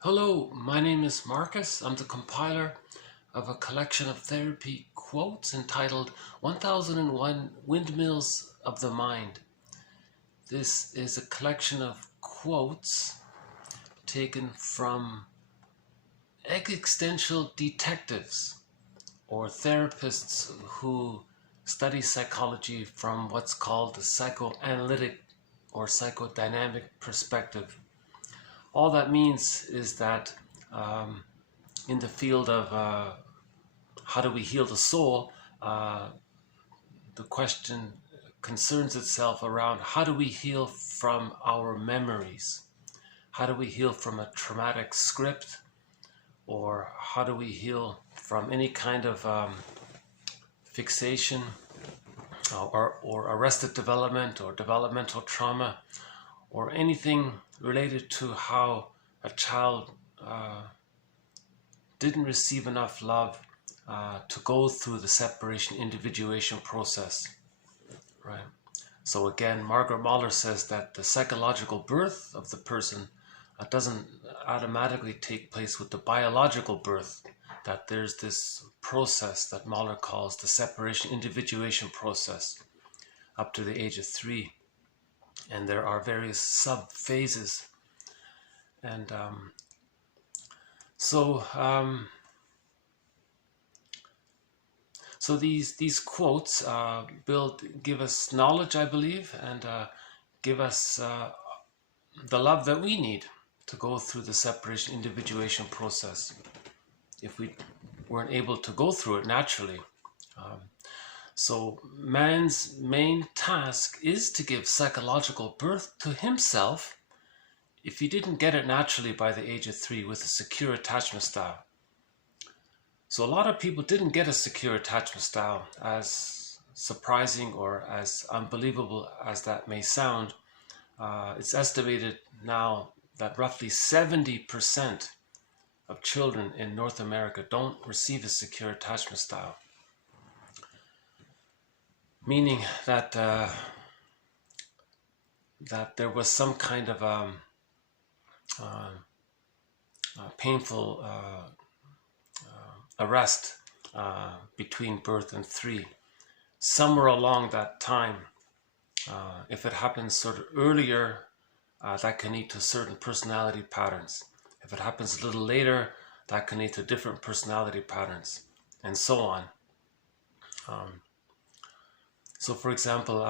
Hello, my name is Marcus. I'm the compiler of a collection of therapy quotes entitled 1001 Windmills of the Mind. This is a collection of quotes taken from existential detectives or therapists who study psychology from what's called the psychoanalytic or psychodynamic perspective. All that means is that in the field of how do we heal the soul, the question concerns itself around how do we heal from our memories? How do we heal from a traumatic script? Or how do we heal from any kind of fixation or arrested development or developmental trauma or anything related to how a child didn't receive enough love to go through the separation individuation process, right? So again, Margaret Mahler says that the psychological birth of the person doesn't automatically take place with the biological birth, that there's this process that Mahler calls the separation individuation process up to the age of 3. And there are various sub-phases. And so these quotes give us knowledge, I believe, and give us the love that we need to go through the separation individuation process if we weren't able to go through it naturally. So man's main task is to give psychological birth to himself if he didn't get it naturally by the age of 3 with a secure attachment style. So a lot of people didn't get a secure attachment style, as surprising or as unbelievable as that may sound. It's estimated now that roughly 70% of children in North America don't receive a secure attachment style. Meaning that that there was some kind of painful arrest between birth and 3. Somewhere along that time, if it happens sort of earlier, that can lead to certain personality patterns. If it happens a little later, that can lead to different personality patterns, and so on. So for example,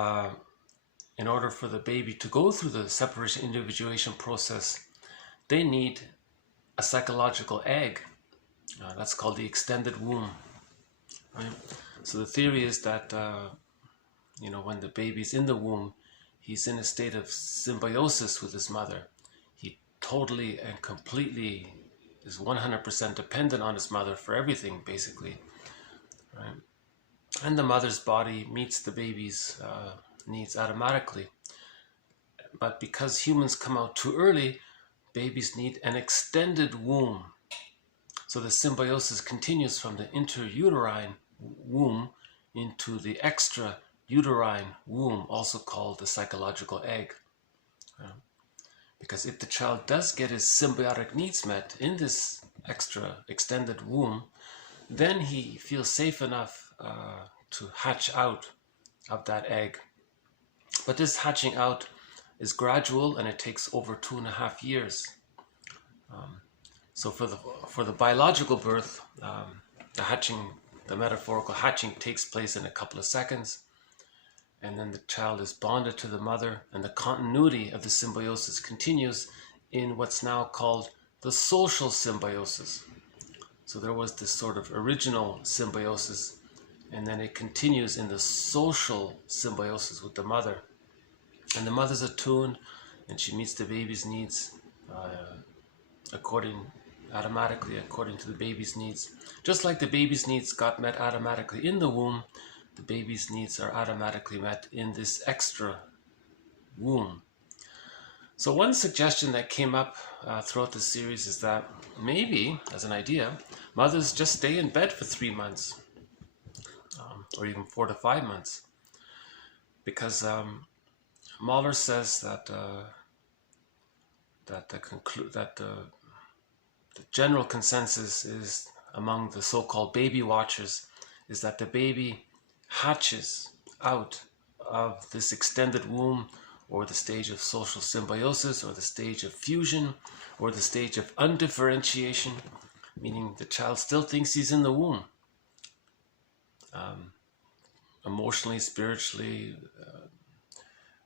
in order for the baby to go through the separation individuation process, they need a psychological egg. That's called the extended womb. Right? So the theory is that when the baby's in the womb, he's in a state of symbiosis with his mother. He totally and completely is 100% dependent on his mother for everything, basically. Right? And the mother's body meets the baby's needs automatically. But because humans come out too early, babies need an extended womb. So the symbiosis continues from the intrauterine womb into the extrauterine womb, also called the psychological egg. Because if the child does get his symbiotic needs met in this extra extended womb, then he feels safe enough to hatch out of that egg. But this hatching out is gradual, and it takes over 2.5 years. So for the biological birth, the metaphorical hatching takes place in a couple of seconds, and then the child is bonded to the mother, and the continuity of the symbiosis continues in what's now called the social symbiosis. So there was this sort of original symbiosis, and then it continues in the social symbiosis with the mother. And the mother's attuned, and she meets the baby's needs automatically according to the baby's needs. Just like the baby's needs got met automatically in the womb, the baby's needs are automatically met in this extra womb. So one suggestion that came up throughout the series is that maybe, as an idea, mothers just stay in bed for 3 months, or even 4 to 5 months, because Mahler says that the general consensus is among the so-called baby watchers is that the baby hatches out of this extended womb, or the stage of social symbiosis, or the stage of fusion, or the stage of undifferentiation, meaning the child still thinks he's in the womb. Emotionally, spiritually,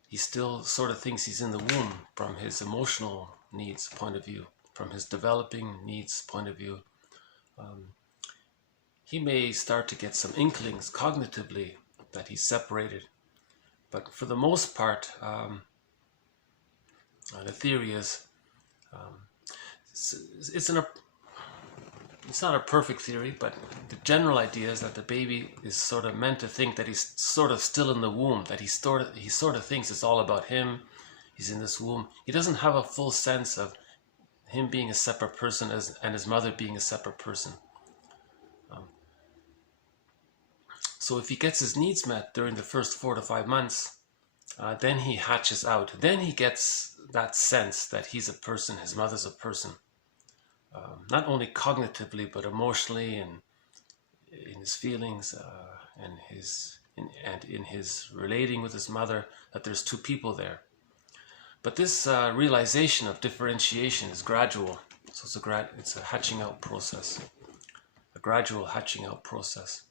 he still sort of thinks he's in the womb from his emotional needs point of view, from his developing needs point of view. He may start to get some inklings cognitively that he's separated, but for the most part, the theory is it's not a perfect theory, but the general idea is that the baby is sort of meant to think that he's sort of still in the womb, that he sort of thinks it's all about him. He's in this womb. He doesn't have a full sense of him being a separate person and his mother being a separate person. So if he gets his needs met during the first 4 to 5 months, then he hatches out. Then he gets that sense that he's a person, his mother's a person. Not only cognitively, but emotionally, and in his feelings, and in his relating with his mother, that there's two people there. But this realization of differentiation is gradual. So it's a hatching out process, a gradual hatching out process.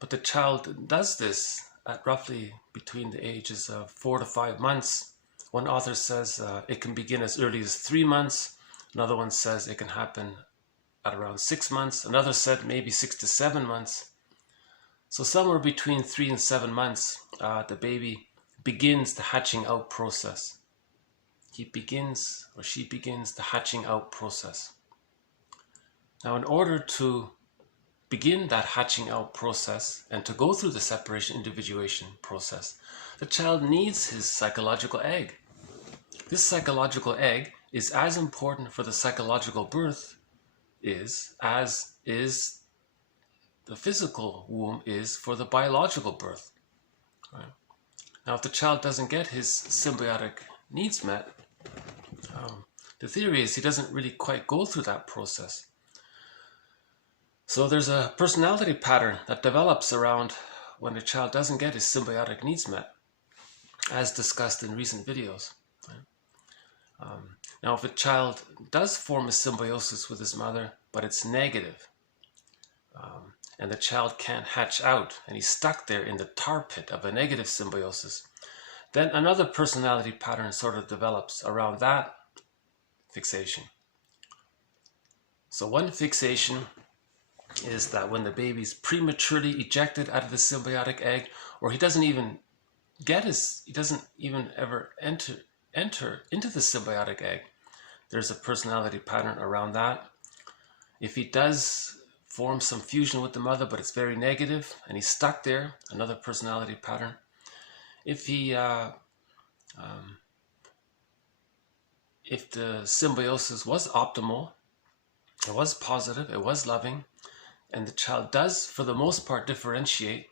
But the child does this at roughly between the ages of 4 to 5 months. One author says it can begin as early as 3 months. Another one says it can happen at around 6 months. Another said maybe 6 to 7 months. So somewhere between 3 and 7 months, the baby begins the hatching out process. He begins, or she begins, the hatching out process. Now, in order to begin that hatching out process and to go through the separation individuation process, the child needs his psychological egg. This psychological egg is as important for the psychological birth as is the physical womb is for the biological birth. Right? Now, if the child doesn't get his symbiotic needs met, the theory is he doesn't really quite go through that process. So there's a personality pattern that develops around when a child doesn't get his symbiotic needs met, as discussed in recent videos. Right? Now, if a child does form a symbiosis with his mother, but it's negative, and the child can't hatch out, and he's stuck there in the tar pit of a negative symbiosis, then another personality pattern sort of develops around that fixation. So one fixation is that when the baby's prematurely ejected out of the symbiotic egg, or he doesn't even ever enter into the symbiotic egg, there's a personality pattern around that. If he does form some fusion with the mother, but it's very negative, and he's stuck there, another personality pattern. If the symbiosis was optimal, it was positive, it was loving, and the child does, for the most part, differentiate,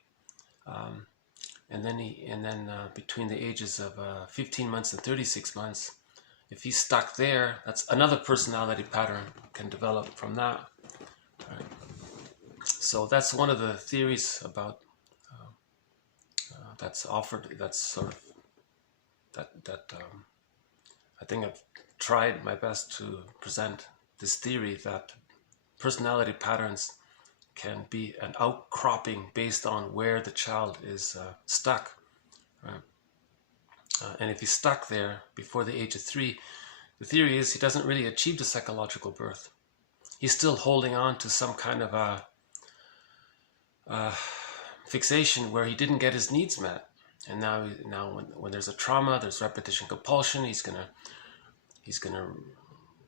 and then between the ages of 15 months and 36 months, if he's stuck there, that's another personality pattern can develop from that. Right. So that's one of the theories about that's offered. That's sort of that I think I've tried my best to present this theory that personality patterns can be an outcropping based on where the child is stuck. Right? And if he's stuck there before the age of 3, the theory is he doesn't really achieve the psychological birth. He's still holding on to some kind of a fixation where he didn't get his needs met. And now when there's a trauma, there's repetition compulsion, he's gonna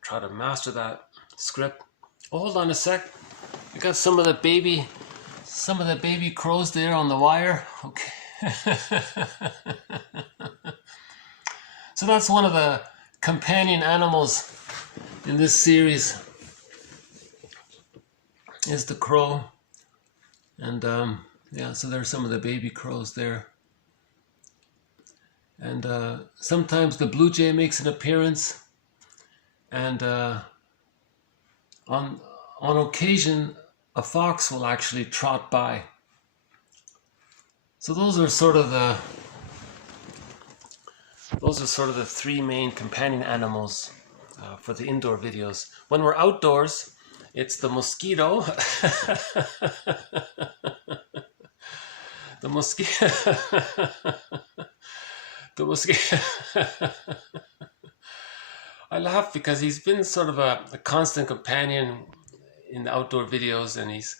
try to master that script. Oh, hold on a sec. We got some of the baby crows there on the wire. Okay. So that's one of the companion animals in this series, is the crow. And yeah, so there's some of the baby crows there. And sometimes the blue jay makes an appearance, and On occasion, a fox will actually trot by. So those are sort of the three main companion animals for the indoor videos. When we're outdoors, it's the mosquito, the mosquito, the mosquito. I laugh because he's been sort of a constant companion in the outdoor videos, and he's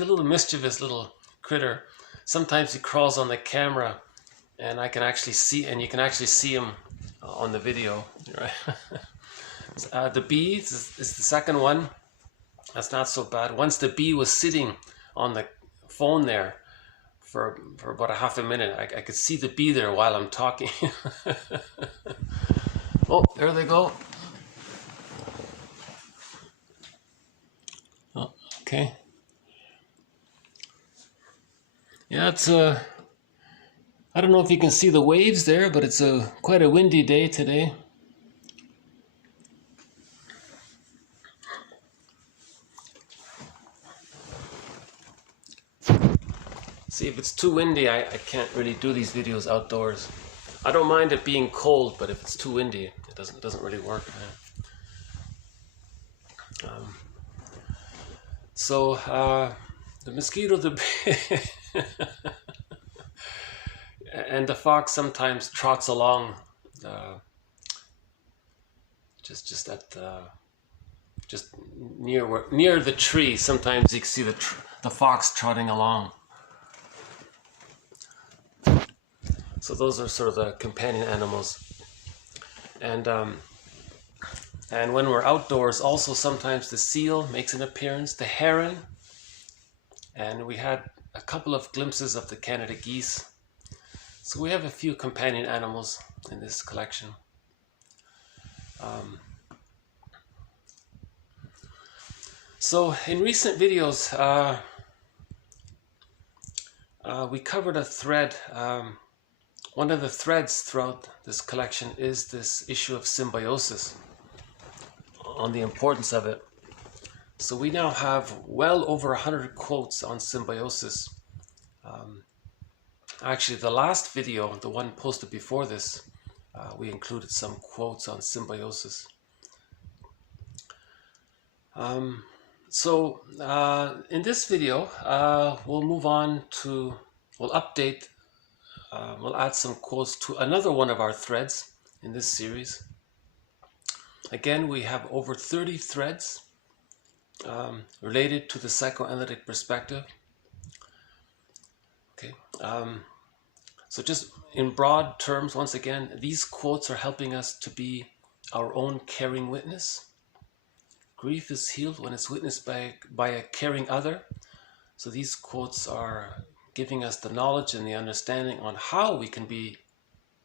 a little mischievous little critter. Sometimes he crawls on the camera, and I can actually see, and you can actually see him on the video. Right? The bee is the second one. That's not so bad. Once the bee was sitting on the phone there for about a half a minute. I could see the bee there while I'm talking. Oh, there they go. Oh, okay. Yeah, it's I don't know if you can see the waves there, but it's quite a windy day today. See, if it's too windy, I can't really do these videos outdoors. I don't mind it being cold, but if it's too windy, it doesn't really work. So the mosquito, the bee, and the fox sometimes trots along, just near the tree. Sometimes you can see the fox trotting along. So those are sort of the companion animals. And when we're outdoors, also sometimes the seal makes an appearance, the heron, and we had a couple of glimpses of the Canada geese. So we have a few companion animals in this collection. So in recent videos, we covered a thread. One of the threads throughout this collection is this issue of symbiosis, on the importance of it. So we now have well over 100 quotes on symbiosis. Actually, the last video, the one posted before this, we included some quotes on symbiosis. So in this video, we'll move on to, we'll update, we'll add some quotes to another one of our threads in this series. Again, we have over 30 threads related to the psychoanalytic perspective. Okay, so just in broad terms, once again, these quotes are helping us to be our own caring witness. Grief is healed when it's witnessed by a caring other. So these quotes are giving us the knowledge and the understanding on how we can be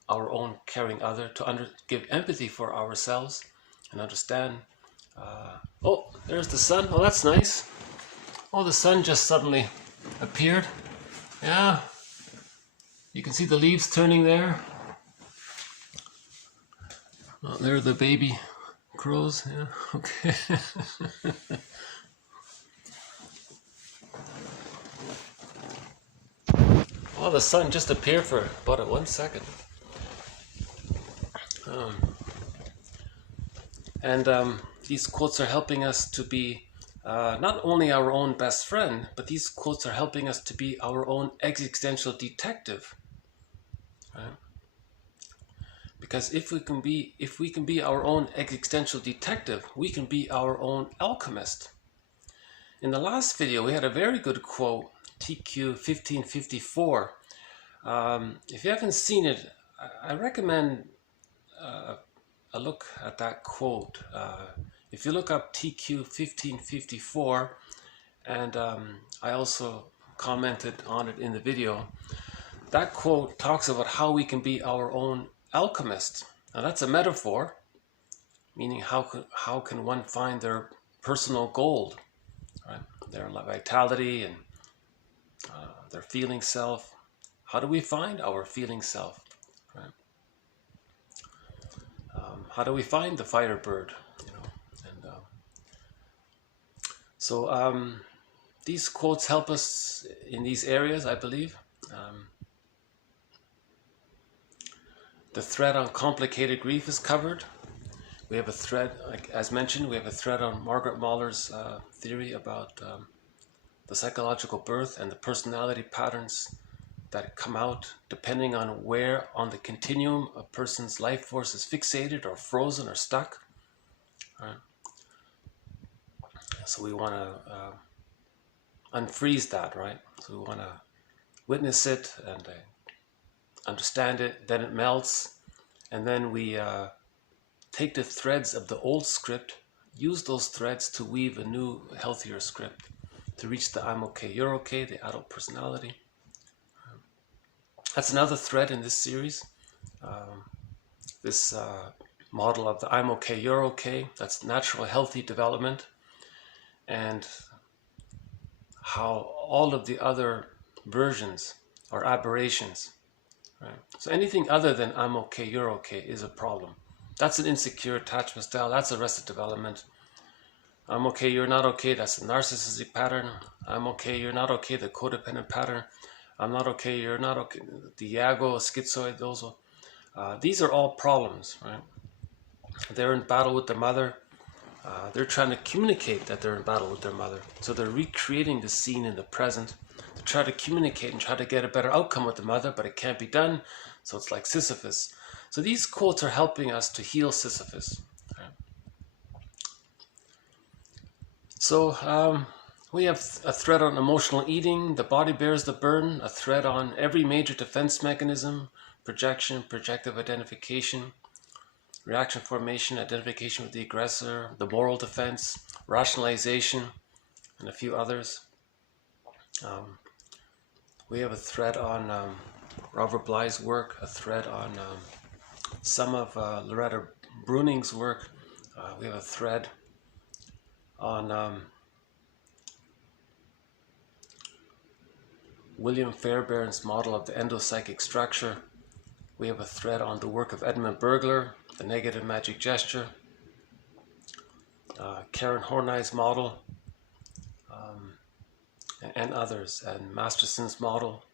our own caring other, to give empathy for ourselves and understand. Oh, there's the sun. Oh, that's nice. Oh, the sun just suddenly appeared. Yeah, you can see the leaves turning there. Oh, there are the baby crows. Yeah, okay. Oh, the sun just appeared for about 1 second. These quotes are helping us to be not only our own best friend, but these quotes are helping us to be our own existential detective. Right? Because if we can be our own existential detective, we can be our own alchemist. In the last video, we had a very good quote, TQ 1554. If you haven't seen it, I recommend a look at that quote. If you look up TQ 1554, and I also commented on it in the video, that quote talks about how we can be our own alchemist. Now that's a metaphor, meaning how can one find their personal gold, right? Their vitality and their feeling self. How do we find our feeling self, right? How do we find the firebird, you know? So these quotes help us in these areas, I believe. The thread on complicated grief is covered. We have a thread, like as mentioned, we have a thread on Margaret Mahler's theory about the psychological birth and the personality patterns that come out depending on where on the continuum a person's life force is fixated or frozen or stuck. Right? So we want to unfreeze that, right? So we want to witness it and understand it, then it melts, and then we take the threads of the old script, use those threads to weave a new, healthier script to reach the I'm okay, you're okay, the adult personality. That's another thread in this series. This model of the I'm okay, you're okay, that's natural, healthy development, and how all of the other versions are aberrations. Right? So anything other than I'm okay, you're okay is a problem. That's an insecure attachment style, that's arrested development. I'm okay, you're not okay, that's the narcissistic pattern. I'm okay, you're not okay, the codependent pattern. I'm not okay, you're not okay, the Iago, schizoid, these are all problems, right? They're in battle with the mother. They're trying to communicate that they're in battle with their mother. So they're recreating the scene in the present to try to communicate and try to get a better outcome with the mother, but it can't be done. So it's like Sisyphus. So these quotes are helping us to heal Sisyphus. Right? So we have a thread on emotional eating, the body bears the burden, a thread on every major defense mechanism, projection, projective identification, reaction formation, identification with the aggressor, the moral defense, rationalization, and a few others. We have a thread on Robert Bly's work, a thread on some of Loretta Bruning's work. We have a thread on William Fairbairn's model of the endopsychic structure. We have a thread on the work of Edmund Bergler, the negative magic gesture, Karen Horney's model, and others, and Masterson's model.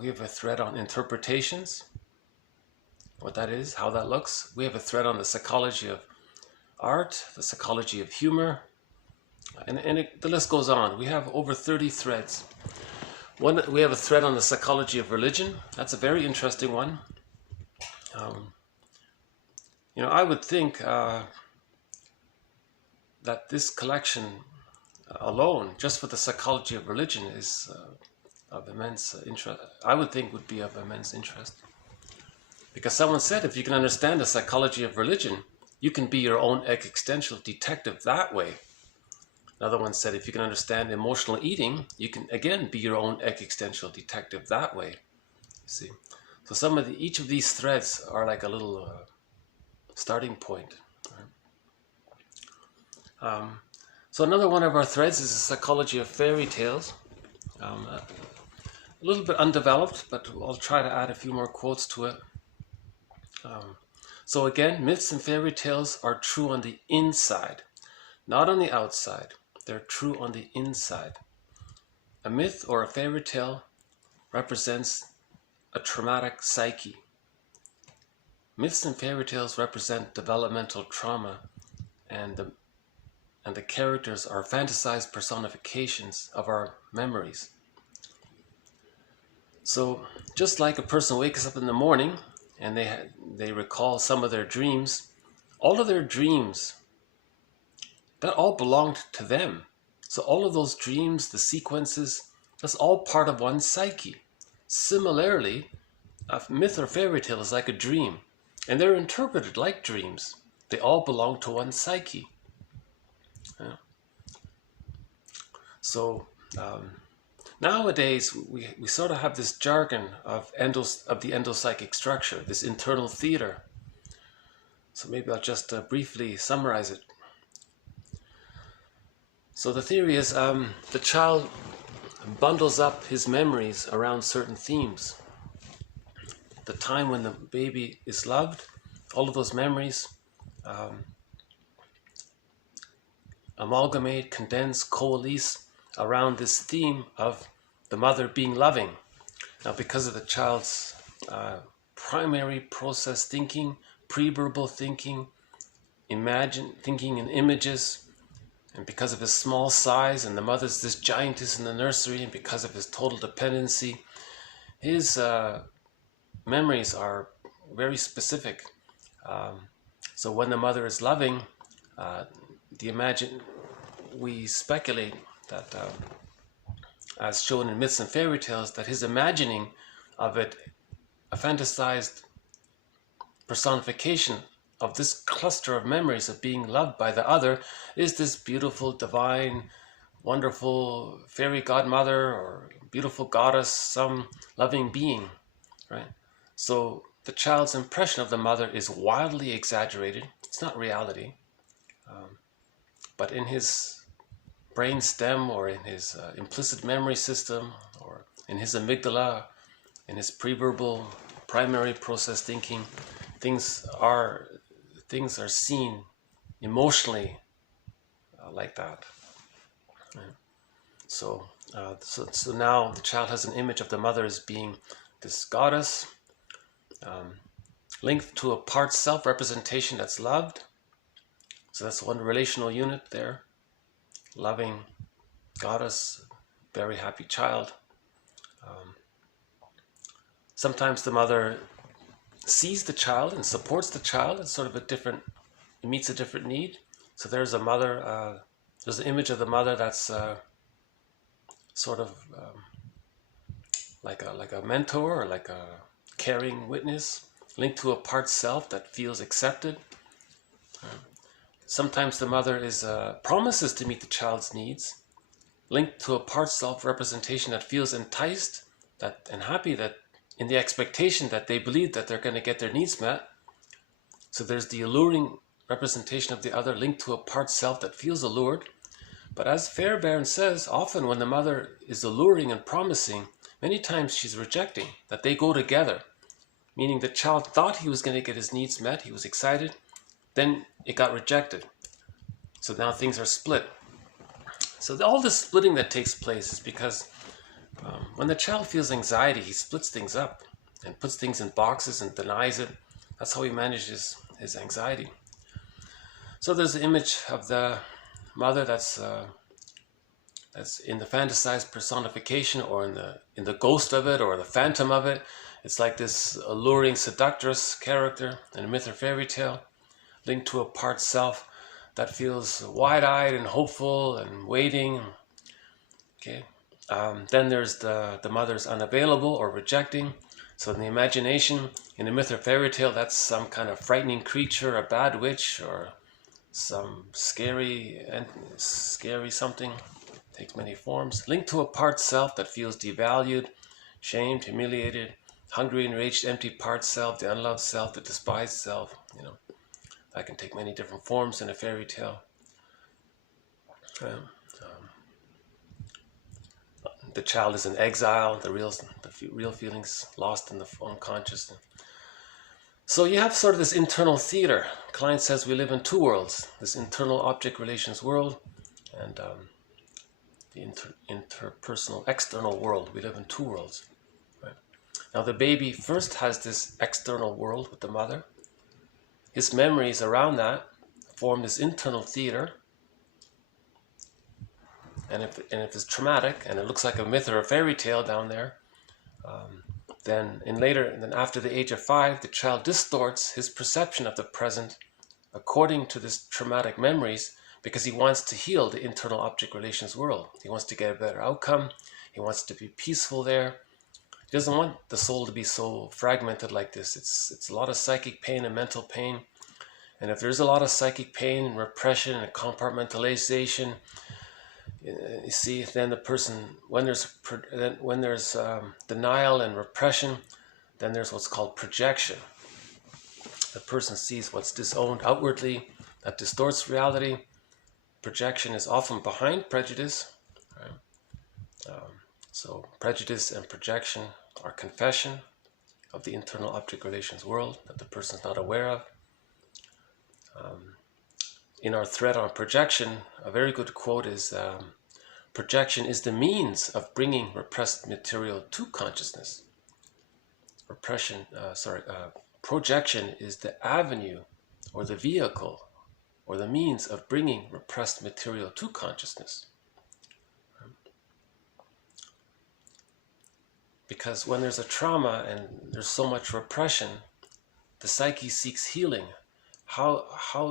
We have a thread on interpretations, what that is, how that looks. We have a thread on the psychology of art, the psychology of humor, and the list goes on. We have over 30 threads. We have a thread on the psychology of religion. That's a very interesting one. I would think that this collection alone, just for the psychology of religion, is of immense interest. I would think would be of immense interest. Because someone said if you can understand the psychology of religion, you can be your own existential detective that way. Another one said if you can understand emotional eating, you can again be your own existential detective that way. You see, so each of these threads are like a little starting point. Right? So another one of our threads is the psychology of fairy tales. A little bit undeveloped, but I'll try to add a few more quotes to it. So again, myths and fairy tales are true on the inside, not on the outside. They're true on the inside. A myth or a fairy tale represents a traumatic psyche. Myths and fairy tales represent developmental trauma, and the characters are fantasized personifications of our memories. So just like a person wakes up in the morning and they recall some of their dreams, all of their dreams, that all belonged to them. So all of those dreams, the sequences, that's all part of one's psyche. Similarly, a myth or fairy tale is like a dream, and they're interpreted like dreams. They all belong to one's psyche. Yeah. So nowadays, we sort of have this jargon of the endopsychic structure, this internal theater. So maybe I'll just briefly summarize it. So the theory is the child bundles up his memories around certain themes. The time when the baby is loved, all of those memories amalgamate, condense, coalesce around this theme of the mother being loving. Now, because of the child's primary process thinking, pre-verbal thinking, thinking in images, and because of his small size, and the mother's this giantess in the nursery, and because of his total dependency, his memories are very specific. So when the mother is loving, we speculate that, as shown in myths and fairy tales, that his imagining of it, a fantasized personification of this cluster of memories of being loved by the other, is this beautiful, divine, wonderful fairy godmother or beautiful goddess, some loving being, right? So the child's impression of the mother is wildly exaggerated. It's not reality. But in his brain stem, or in his implicit memory system, or in his amygdala, in his pre-verbal primary process thinking, things are seen emotionally like that. Right? So now the child has an image of the mother as being this goddess, linked to a part self-representation that's loved. So that's one relational unit there. Loving goddess, very happy child. Sometimes the mother sees the child and supports the child. It's sort of it meets a different need. So there's a mother, there's an image of the mother that's sort of like a mentor, or like a caring witness, linked to a part self that feels accepted. Sometimes the mother promises to meet the child's needs, linked to a part self-representation that feels enticed and happy, that in the expectation that they believe that they're going to get their needs met. So there's the alluring representation of the other, linked to a part self that feels allured. But as Fairbairn says, often when the mother is alluring and promising, many times she's rejecting, that they go together. Meaning the child thought he was going to get his needs met, he was excited, then it got rejected. So now things are split. So all the splitting that takes place is because when the child feels anxiety, he splits things up and puts things in boxes and denies it. That's how he manages his anxiety. So there's an image of the mother that's in the fantasized personification, or in the ghost of it, or the phantom of it. It's like this alluring seductress character in a myth or fairy tale, linked to a part self that feels wide-eyed and hopeful and waiting. Okay. Then there's the mother's unavailable or rejecting. So in the imagination, in a myth or fairy tale, that's some kind of frightening creature, a bad witch, or some scary something. Takes many forms. Linked to a part self that feels devalued, shamed, humiliated, hungry, enraged, empty part self, the unloved self, the despised self. That can take many different forms in a fairy tale. The child is in exile, the real feelings lost in the unconscious. So you have sort of this internal theater. Klein says we live in two worlds, this internal object relations world and the interpersonal external world. We live in two worlds. Right? Now the baby first has this external world with the mother. His memories around that form this internal theater. And if it's traumatic and it looks like a myth or a fairy tale down there, then after the age of 5, the child distorts his perception of the present according to this traumatic memories, because he wants to heal the internal object relations world. He wants to get a better outcome. He wants to be peaceful there. He doesn't want the soul to be so fragmented like this. It's a lot of psychic pain and mental pain. And if there's a lot of psychic pain and repression and compartmentalization, you see, then the person, when there's denial and repression, then there's what's called projection. The person sees what's disowned outwardly, that distorts reality. Projection is often behind prejudice. Right? So prejudice and projection are confession of the internal object relations world that the person's not aware of. in our thread on projection, a very good quote is, projection is the means of bringing repressed material to consciousness. Projection is the avenue or the vehicle or the means of bringing repressed material to consciousness. Because when there's a trauma and there's so much repression, the psyche seeks healing. How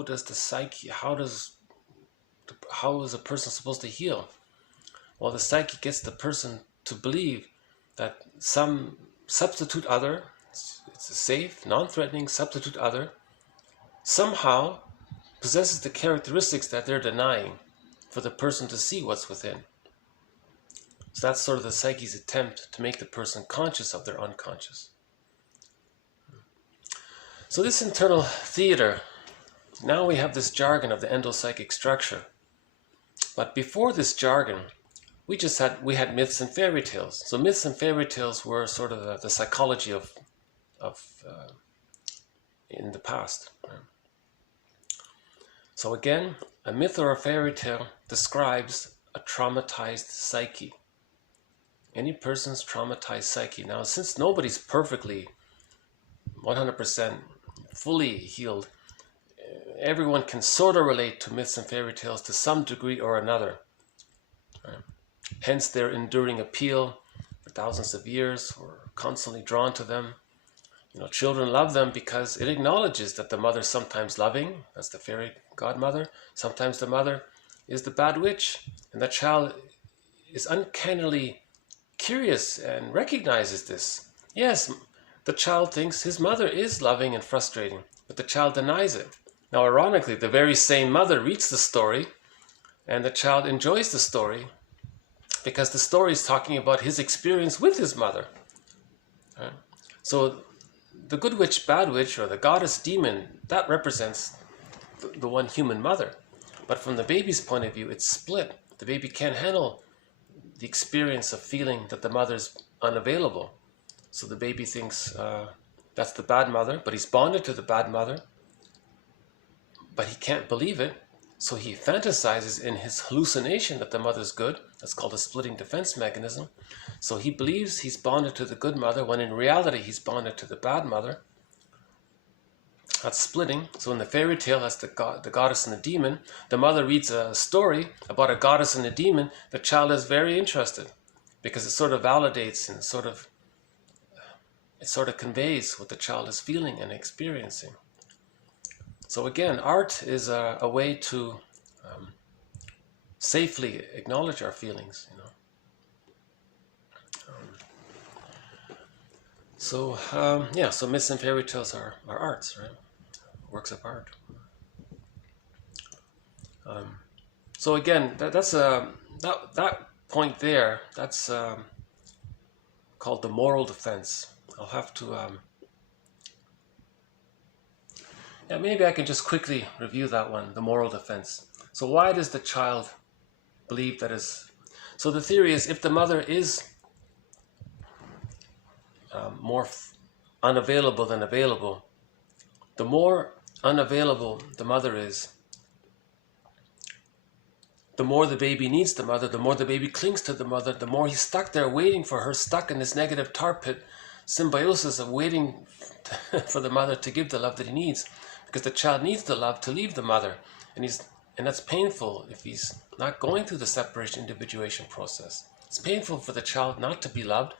is a person supposed to heal? Well, the psyche gets the person to believe that some substitute other, it's a safe, non-threatening substitute other, somehow possesses the characteristics that they're denying for the person to see what's within. So that's sort of the psyche's attempt to make the person conscious of their unconscious. So this internal theater, now we have this jargon of the endopsychic structure. But before this jargon, we had myths and fairy tales. So myths and fairy tales were sort of the psychology of in the past. So again, a myth or a fairy tale describes a traumatized psyche. Any person's traumatized psyche. Now, since nobody's perfectly 100% fully healed, everyone can sort of relate to myths and fairy tales to some degree or another. Hence their enduring appeal for thousands of years. We're constantly drawn to them. Children love them because it acknowledges that the mother's sometimes loving, that's the fairy godmother. Sometimes the mother is the bad witch, and the child is uncannily curious and recognizes this. Yes, the child thinks his mother is loving and frustrating, but the child denies it. Now, ironically, the very same mother reads the story, and the child enjoys the story because the story is talking about his experience with his mother. So the good witch, bad witch, or the goddess demon, that represents the one human mother. But from the baby's point of view, it's split. The baby can't handle the experience of feeling that the mother's unavailable. So the baby thinks that's the bad mother, but he's bonded to the bad mother, but he can't believe it. So he fantasizes in his hallucination that the mother's good. That's called a splitting defense mechanism. So he believes he's bonded to the good mother when in reality he's bonded to the bad mother. That's splitting. So in the fairy tale, that's the goddess and the demon. The mother reads a story about a goddess and a demon. The child is very interested because it sort of validates and it sort of conveys what the child is feeling and experiencing. So again, art is a way to safely acknowledge our feelings. So myths and fairy tales are arts, right? Works of art. So again, that's that point there. That's called the moral defense. I'll have to. Maybe I can just quickly review that one. The moral defense. So why does the child believe that is? So the theory is, if the mother is more unavailable than available, the more unavailable the mother is, the more the baby needs the mother, the more the baby clings to the mother, the more he's stuck there waiting for her, stuck in this negative tar pit symbiosis of waiting for the mother to give the love that he needs, because the child needs the love to leave the mother, and that's painful if he's not going through the separation individuation process. It's painful for the child not to be loved.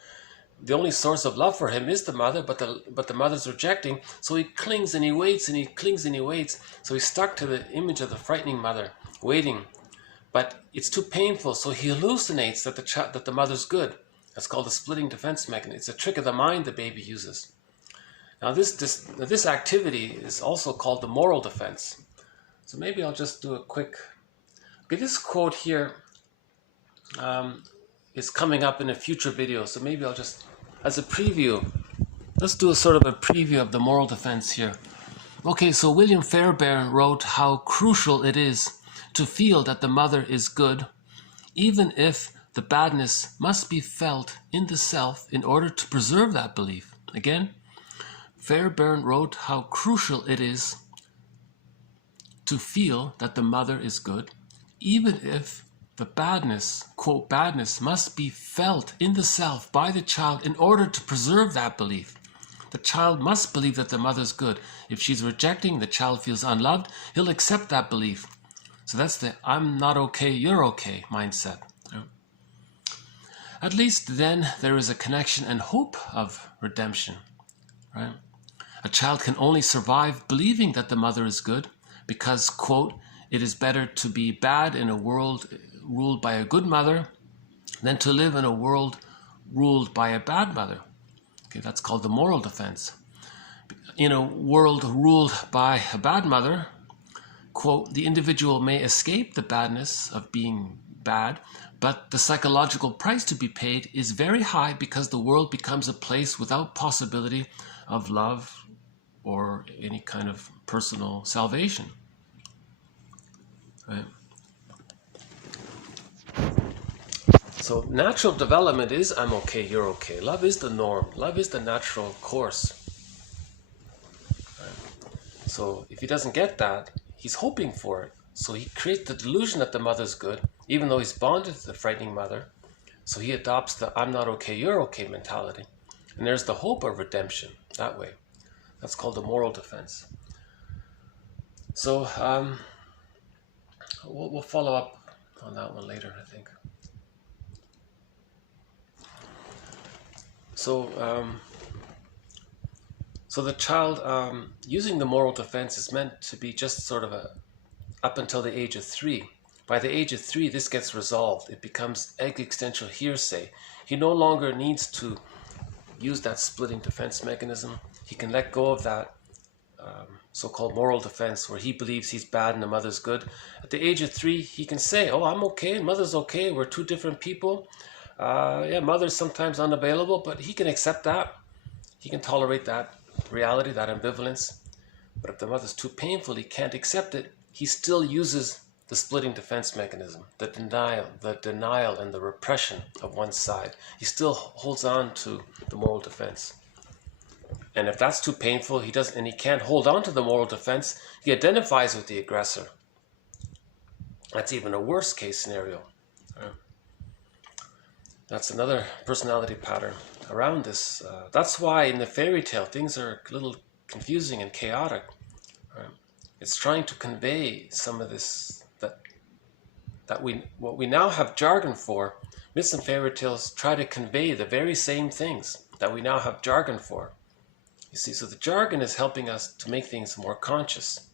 The only source of love for him is the mother, but the mother's rejecting, so he clings and he waits and he clings and he waits. So he's stuck to the image of the frightening mother, waiting. But it's too painful, so he hallucinates that the mother's good. That's called the splitting defense mechanism. It's a trick of the mind the baby uses. Now this activity is also called the moral defense. So maybe I'll just do a quick. Okay, this quote here is coming up in a future video. So maybe I'll just, as a preview, let's do a sort of a preview of the moral defense here. Okay, so William Fairbairn wrote how crucial it is to feel that the mother is good, even if the badness must be felt in the self in order to preserve that belief. Again, Fairbairn wrote how crucial it is to feel that the mother is good, even if the badness, quote, badness must be felt in the self by the child in order to preserve that belief. The child must believe that the mother's good. If she's rejecting, the child feels unloved, he'll accept that belief. So that's the I'm not okay, you're okay mindset. At least then there is a connection and hope of redemption, right? A child can only survive believing that the mother is good because, quote, it is better to be bad in a world ruled by a good mother than to live in a world ruled by a bad mother. Okay, that's called the moral defense. In a world ruled by a bad mother, quote, the individual may escape the badness of being bad, but the psychological price to be paid is very high because the world becomes a place without possibility of love or any kind of personal salvation. Right? So natural development is I'm okay, you're okay. Love is the norm. Love is the natural course. Right? So if he doesn't get that, he's hoping for it. So he creates the delusion that the mother's good, even though he's bonded to the frightening mother. So he adopts the I'm not okay, you're okay mentality. And there's the hope of redemption that way. That's called the moral defense. So we'll follow up on that one later, I think. So, so the child using the moral defense is meant to be just sort of up until the age of 3. By the age of 3, this gets resolved. It becomes existential hearsay. He no longer needs to use that splitting defense mechanism. He can let go of that so-called moral defense where he believes he's bad and the mother's good. At the age of 3, he can say, oh, I'm okay, mother's okay, we're two different people. Yeah, mother's sometimes unavailable, but he can accept that. He can tolerate that reality, that ambivalence. But if the mother's too painful, he can't accept it. He still uses the splitting defense mechanism, the denial and the repression of one side. He still holds on to the moral defense. And if that's too painful, he can't hold on to the moral defense, he identifies with the aggressor. That's even a worse case scenario. That's another personality pattern around this. That's why in the fairy tale things are a little confusing and chaotic. It's trying to convey some of this what we now have jargon for. Myths and fairy tales try to convey the very same things that we now have jargon for. You see, so the jargon is helping us to make things more conscious.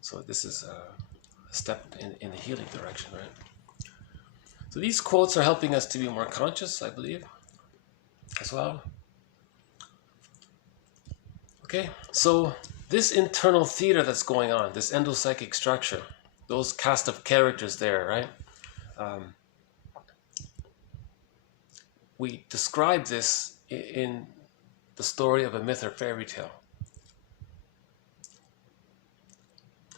So this is a step in the healing direction, right? So these quotes are helping us to be more conscious, I believe, as well. Okay, so this internal theater that's going on, this endopsychic structure, those cast of characters there, right? We describe this in the story of a myth or fairy tale.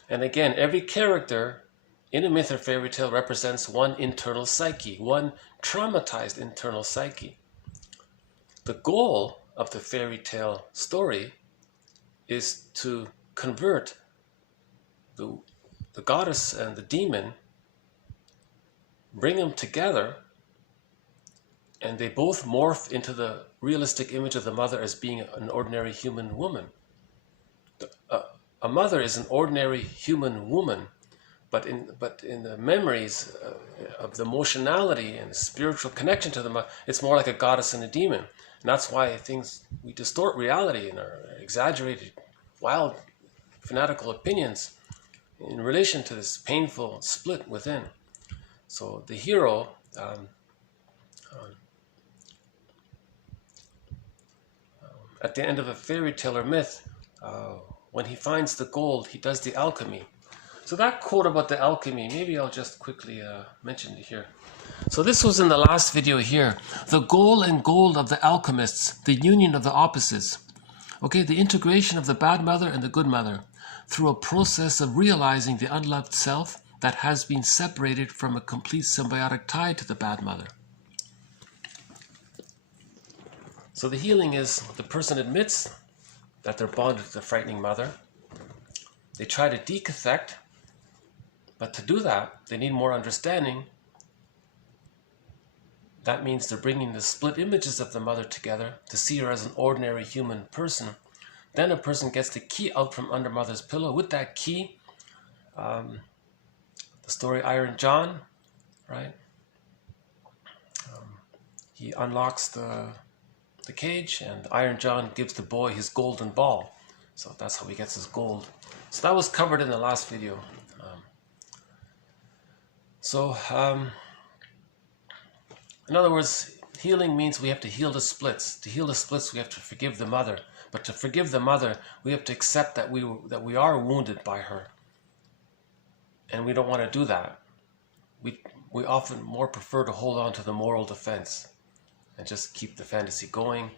And again, every character in a myth or fairy tale represents one internal psyche, one traumatized internal psyche. The goal of the fairy tale story is to convert the goddess and the demon, bring them together, and they both morph into the realistic image of the mother as being an ordinary human woman. A mother is an ordinary human woman, but in the memories of the emotionality and spiritual connection to the mother, it's more like a goddess and a demon. And that's why we distort reality in our exaggerated, wild, fanatical opinions in relation to this painful split within. So the hero, at the end of a fairy tale or myth, when he finds the gold, he does the alchemy. So that quote about the alchemy, maybe I'll just quickly mention it here. So this was in the last video here. The goal and gold of the alchemists, the union of the opposites. Okay, the integration of the bad mother and the good mother through a process of realizing the unloved self that has been separated from a complete symbiotic tie to the bad mother. So the healing is the person admits that they're bonded to the frightening mother. They try to decathect But to do that, they need more understanding. That means they're bringing the split images of the mother together to see her as an ordinary human person. Then a person gets the key out from under mother's pillow. With that key, the story Iron John, right? He unlocks the cage, and Iron John gives the boy his golden ball. So that's how he gets his gold. So that was covered in the last video. In other words, healing means we have to heal the splits. To heal the splits, we have to forgive the mother. But to forgive the mother, we have to accept that we are wounded by her. And we don't want to do that. We often more prefer to hold on to the moral defense and just keep the fantasy going.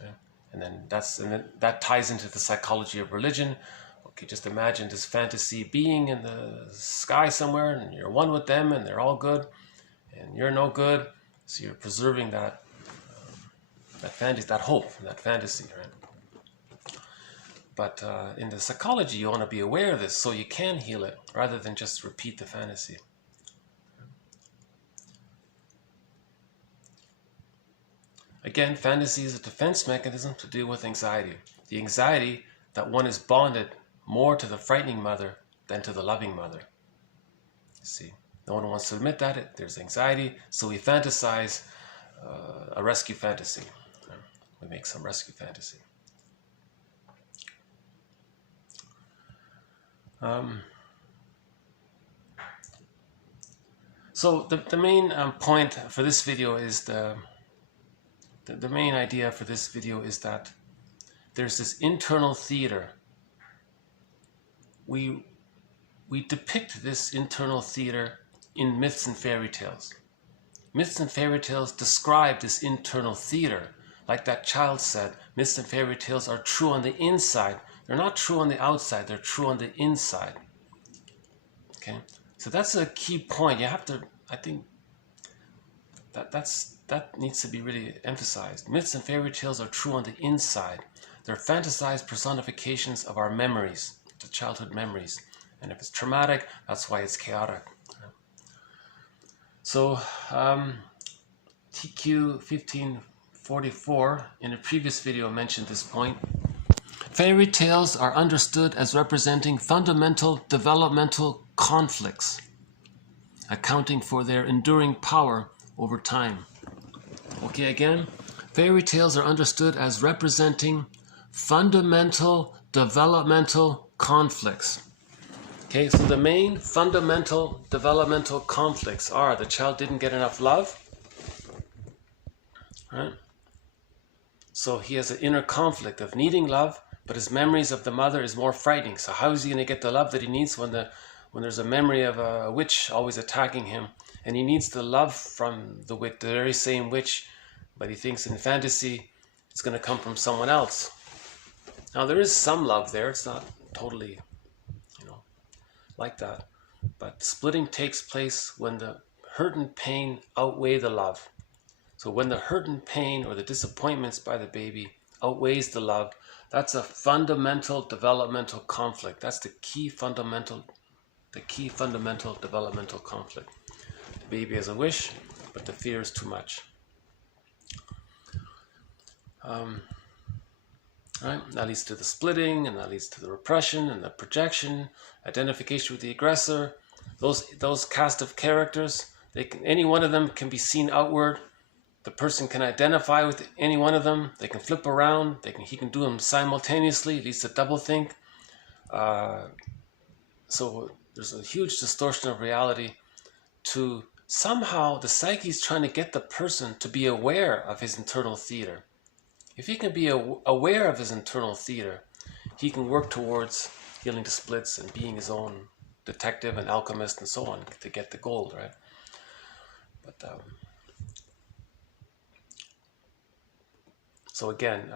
Okay? And then that ties into the psychology of religion. Okay, just imagine this fantasy being in the sky somewhere, and you're one with them, and they're all good, and you're no good. So you're preserving that fantasy, that hope, that fantasy, right? But in the psychology, you want to be aware of this so you can heal it rather than just repeat the fantasy. Again, fantasy is a defense mechanism to deal with anxiety. The anxiety that one is bonded more to the frightening mother than to the loving mother. See, no one wants to admit that. There's anxiety, so we fantasize a rescue fantasy. We make some rescue fantasy. So the main point for this video is the main idea for this video is that there's this internal theater. We depict this internal theater in myths and fairy tales. Myths and fairy tales describe this internal theater. Like that child said, myths and fairy tales are true on the inside. They're not true on the outside, they're true on the inside. Okay? So that's a key point. You have to, I think, that needs to be really emphasized. Myths and fairy tales are true on the inside. They're fantasized personifications of our memories, the childhood memories. And if it's traumatic, that's why it's chaotic. So, TQ 1544 in a previous video mentioned this point. Fairy tales are understood as representing fundamental developmental conflicts, accounting for their enduring power over time. Okay, again, fairy tales are understood as representing fundamental developmental conflicts. Okay, so the main fundamental developmental conflicts are the child didn't get enough love, right? So he has an inner conflict of needing love, but his memories of the mother is more frightening. So how is he going to get the love that he needs when there's a memory of a witch always attacking him? And he needs the love from the witch, the very same witch, but he thinks in fantasy it's going to come from someone else. Now there is some love there. It's not totally, like that. But splitting takes place when the hurt and pain outweigh the love. So when the hurt and pain or the disappointments by the baby outweighs the love, that's a fundamental developmental conflict. That's the key fundamental developmental conflict. The baby has a wish, but the fear is too much. Right? That leads to the splitting, and that leads to the repression and the projection, identification with the aggressor. Those cast of characters, any one of them can be seen outward. The person can identify with any one of them. They can flip around. He can do them simultaneously. It leads to doublethink. So there's a huge distortion of reality. To somehow the psyche is trying to get the person to be aware of his internal theater. If he can be aware of his internal theater, he can work towards healing the splits and being his own detective and alchemist and so on to get the gold, right? But so again,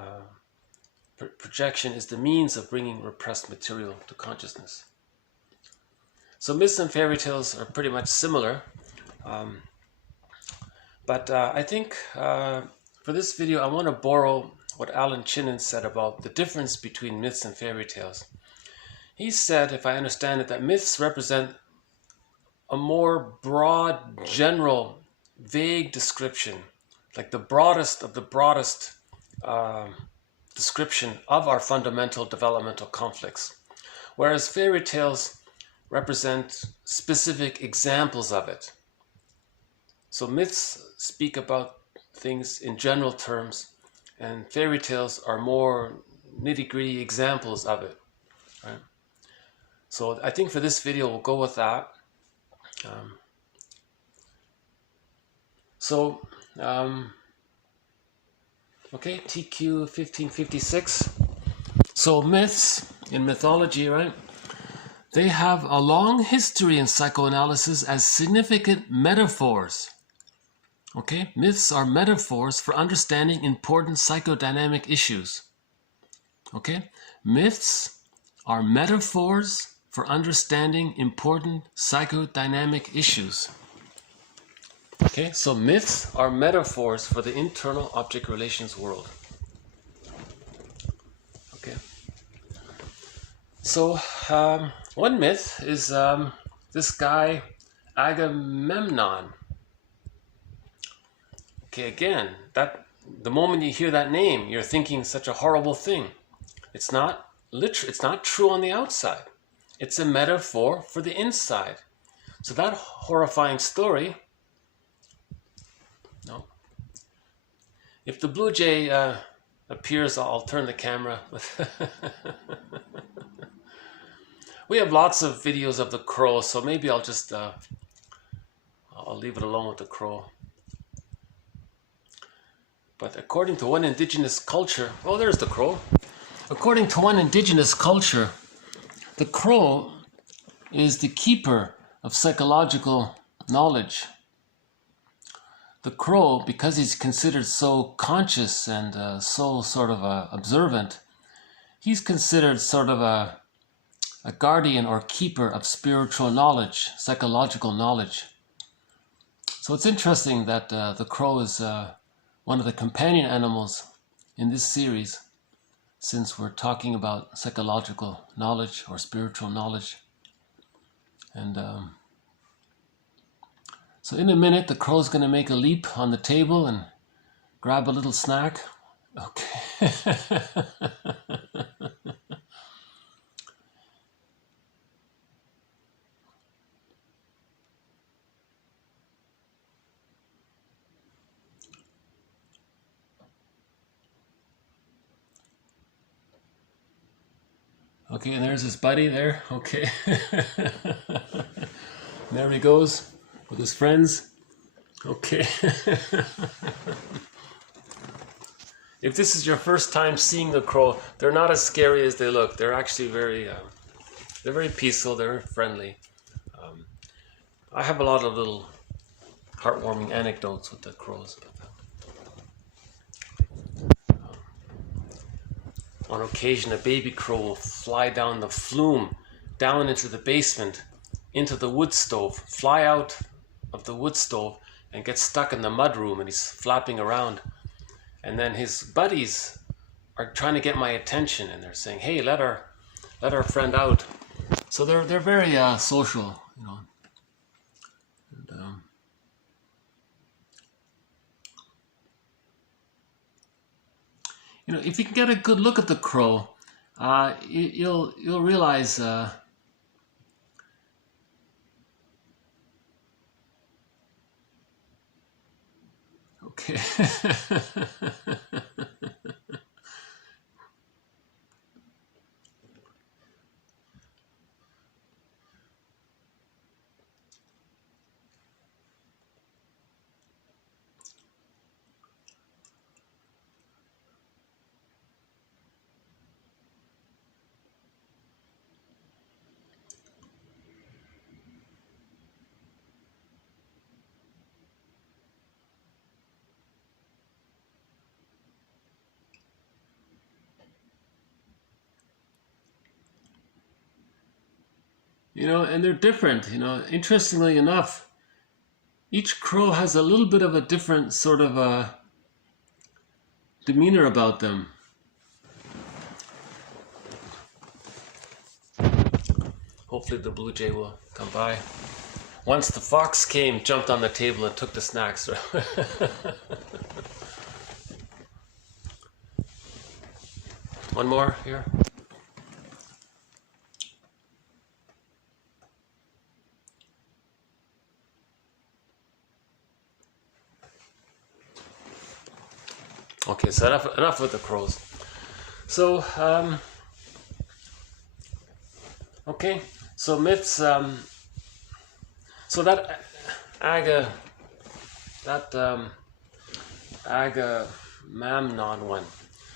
projection is the means of bringing repressed material to consciousness. So myths and fairy tales are pretty much similar, but I think for this video I want to borrow what Alan Chinen said about the difference between myths and fairy tales. he said, if I understand it, that myths represent a more broad, general, vague description, like the broadest of the broadest description of our fundamental developmental conflicts, whereas fairy tales represent specific examples of it. So myths speak about things in general terms, and fairy tales are more nitty-gritty examples of it. Right? So I think for this video we'll go with that. Okay, TQ 1556. So myths in mythology, right? They have a long history in psychoanalysis as significant metaphors. Okay, myths are metaphors for understanding important psychodynamic issues. Okay, myths are metaphors for understanding important psychodynamic issues. Okay, so myths are metaphors for the internal object relations world. Okay. So one myth is this guy Agamemnon. Okay, again, that the moment you hear that name, you're thinking such a horrible thing. It's not it's not true on the outside. It's a metaphor for the inside. So that horrifying story. No. If the blue jay appears, I'll turn the camera. We have lots of videos of the crow, so maybe I'll just I'll leave it alone with the crow. But according to one indigenous culture, oh, there's the crow. According to one indigenous culture, the crow is the keeper of psychological knowledge. The crow, because he's considered so conscious and so sort of observant, he's considered sort of a guardian or keeper of spiritual knowledge, psychological knowledge. So it's interesting that the crow is one of the companion animals in this series, since we're talking about psychological knowledge or spiritual knowledge. And so in a minute, the crow's going to make a leap on the table and grab a little snack. Okay. Okay, and there's his buddy there. Okay. There he goes with his friends. Okay. If this is your first time seeing the crow, they're not as scary as they look. They're actually they're very peaceful. They're friendly. I have a lot of little heartwarming anecdotes with the crows. On occasion, a baby crow will fly down the flume, down into the basement, into the wood stove, fly out of the wood stove and get stuck in the mud room, and he's flapping around. And then his buddies are trying to get my attention, and they're saying, "Hey, let our friend out." So they're very social, you know. And, you know, if you can get a good look at the crow, you'll realize. Okay. You know, and they're different, you know. Interestingly enough, each crow has a little bit of a different sort of demeanor about them. Hopefully the blue jay will come by. Once the fox came, jumped on the table and took the snacks. One more here. Okay, so enough with the crows. So, okay, so myths, so that Agamemnon one,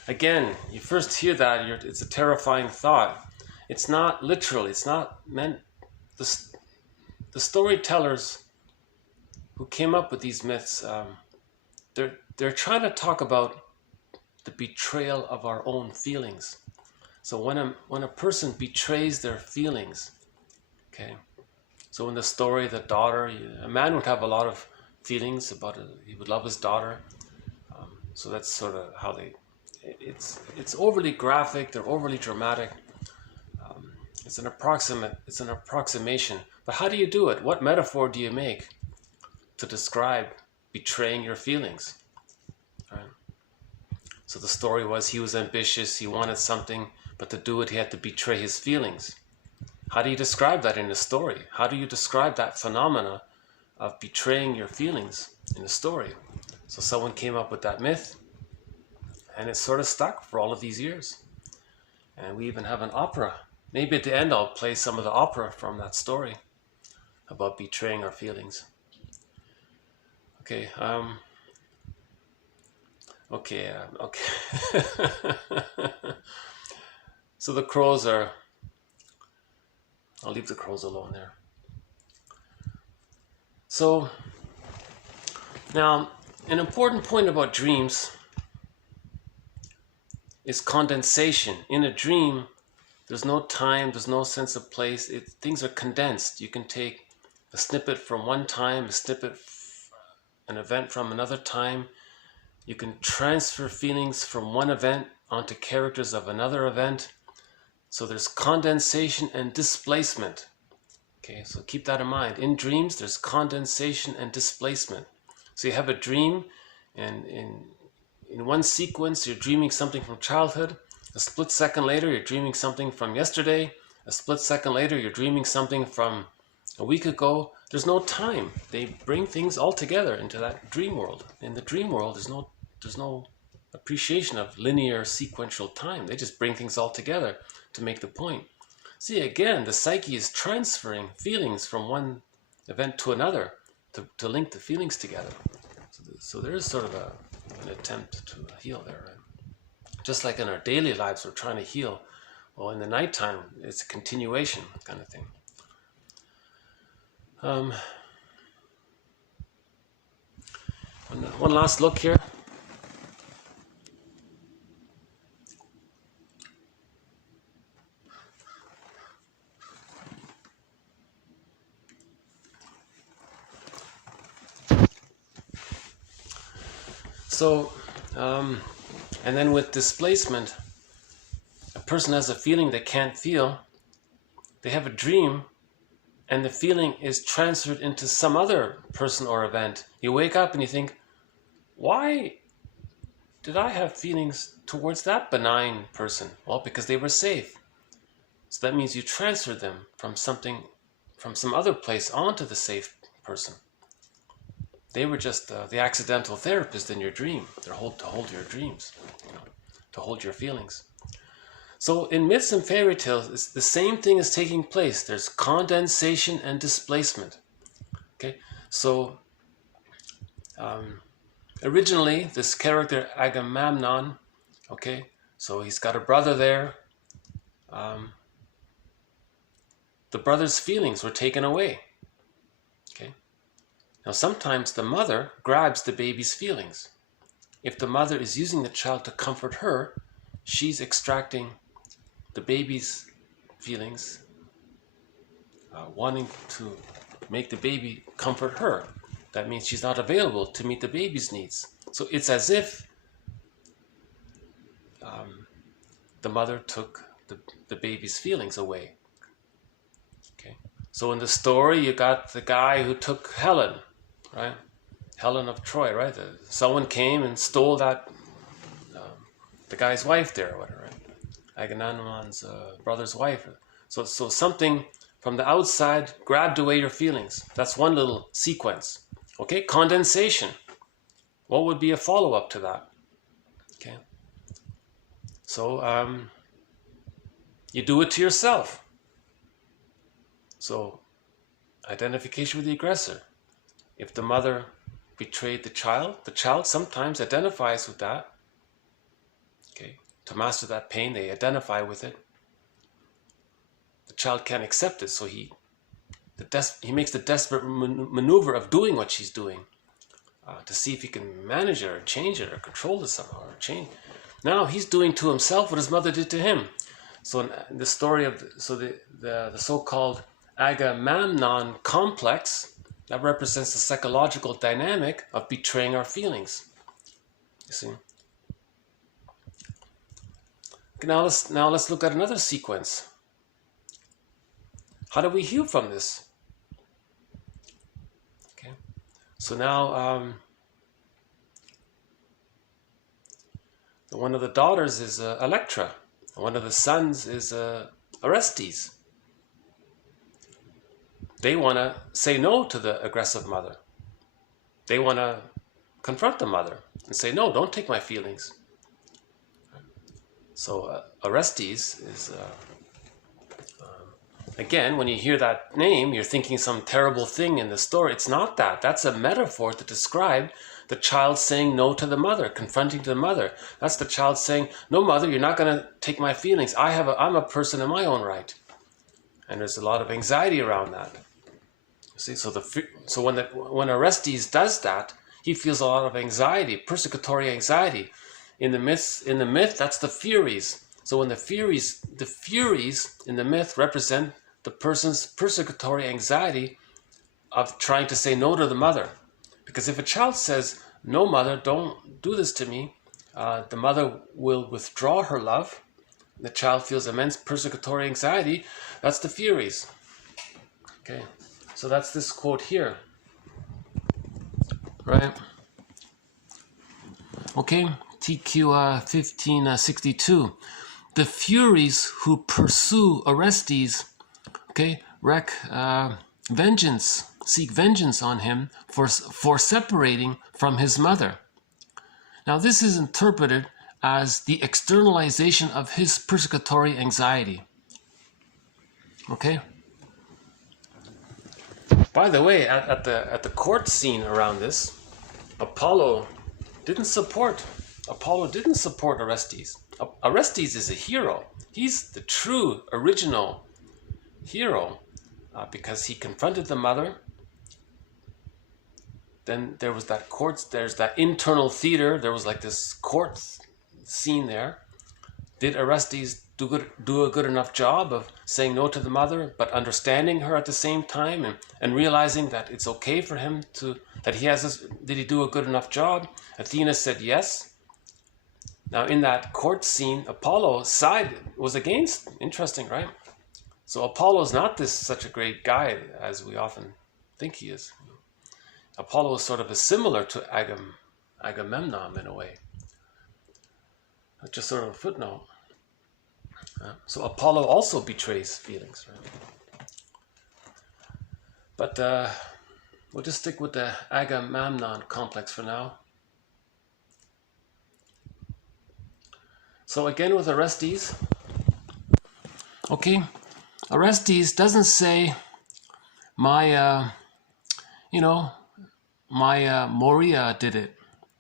again, you first hear that, it's a terrifying thought. It's not literal, it's not meant, the storytellers who came up with these myths, they're trying to talk about the betrayal of our own feelings. So when a person betrays their feelings, okay. So in the story, the daughter, a man would have a lot of feelings about it. He would love his daughter. So that's sort of how it's overly graphic. They're overly dramatic. It's an approximation. But how do you do it? What metaphor do you make to describe betraying your feelings? Right? So the story was he was ambitious, he wanted something, but to do it he had to betray his feelings. How do you describe that in a story? How do you describe that phenomena of betraying your feelings in a story? So someone came up with that myth, and it's sort of stuck for all of these years. And we even have an opera. Maybe at the end I'll play some of the opera from that story about betraying our feelings. Okay, okay. So the crows are, I'll leave the crows alone there. So now, an important point about dreams is condensation. In a dream, there's no time, there's no sense of place. Things are condensed. You can take a snippet from one time, an event from another time. You can transfer feelings from one event onto characters of another event. So there's condensation and displacement. Okay, so keep that in mind. In dreams, there's condensation and displacement. So you have a dream, and in one sequence, you're dreaming something from childhood. A split second later, you're dreaming something from yesterday. A split second later, you're dreaming something from a week ago. There's no time. They bring things all together into that dream world. In the dream world, there's no appreciation of linear sequential time. They just bring things all together to make the point. See, again, the psyche is transferring feelings from one event to another to link the feelings together. So there is sort of an attempt to heal there. Right? Just like in our daily lives, we're trying to heal. Well, in the nighttime, it's a continuation kind of thing. One last look here. So, and then with displacement, a person has a feeling they can't feel. They have a dream, and the feeling is transferred into some other person or event. You wake up and you think, why did I have feelings towards that benign person? Well, because they were safe. So that means you transferred them from some other place onto the safe person. They were just the accidental therapist in your dream. They're to hold your dreams, to hold your feelings. So in myths and fairy tales, it's the same thing is taking place. There's condensation and displacement. Okay, so originally this character Agamemnon, okay, so he's got a brother there. The brother's feelings were taken away. Okay. Now sometimes the mother grabs the baby's feelings. If the mother is using the child to comfort her, she's extracting the baby's feelings, wanting to make the baby comfort her. That means she's not available to meet the baby's needs. So it's as if the mother took the baby's feelings away. So in the story, you got the guy who took Helen, right? Helen of Troy, right? Someone came and stole that, the guy's wife there, or whatever, right? Agamemnon's brother's wife. So something from the outside grabbed away your feelings. That's one little sequence. Okay, condensation. What would be a follow-up to that? Okay. So you do it to yourself. So identification with the aggressor. If the mother betrayed the child sometimes identifies with that. Okay, to master that pain, they identify with it. The child can't accept it, so he makes the desperate maneuver of doing what she's doing to see if he can manage it or change it or control it somehow or change. Now he's doing to himself what his mother did to him. So in the story of the so-called Agamemnon complex, that represents the psychological dynamic of betraying our feelings. You see. Okay, now let's look at another sequence. How do we heal from this? Okay, so now one of the daughters is Electra, and one of the sons is Orestes. They want to say no to the aggressive mother. They want to confront the mother and say, no, don't take my feelings. So Orestes is, again, when you hear that name, you're thinking some terrible thing in the story. It's not that. That's a metaphor to describe the child saying no to the mother, confronting the mother. That's the child saying, no, mother, you're not going to take my feelings. I'm a person in my own right. And there's a lot of anxiety around that. See, so when Orestes does that, he feels a lot of anxiety, persecutory anxiety. In the myth, that's the Furies. So when the Furies in the myth represent the person's persecutory anxiety of trying to say no to the mother. Because if a child says, no, mother, don't do this to me, the mother will withdraw her love. The child feels immense persecutory anxiety. That's the Furies. Okay. So that's this quote here, right? Okay, TQ 1562. The Furies who pursue Orestes, okay, seek vengeance on him for separating from his mother. Now this is interpreted as the externalization of his persecutory anxiety. Okay. By the way, at the court scene around this, Apollo didn't support Orestes. Orestes is a hero. He's the true, original hero because he confronted the mother. Then there was that there's that internal theater. There was like this court scene there. Did Orestes do a good enough job of saying no to the mother, but understanding her at the same time and realizing that it's okay for him did he do a good enough job? Athena said yes. Now in that court scene, Apollo's side was against. Interesting, right? So Apollo's not such a great guy as we often think he is. Apollo is sort of similar to Agamemnon in a way. Just sort of a footnote. So Apollo also betrays feelings, right? But we'll just stick with the Agamemnon complex for now. So again with Orestes. Okay, Orestes doesn't say my moira did it,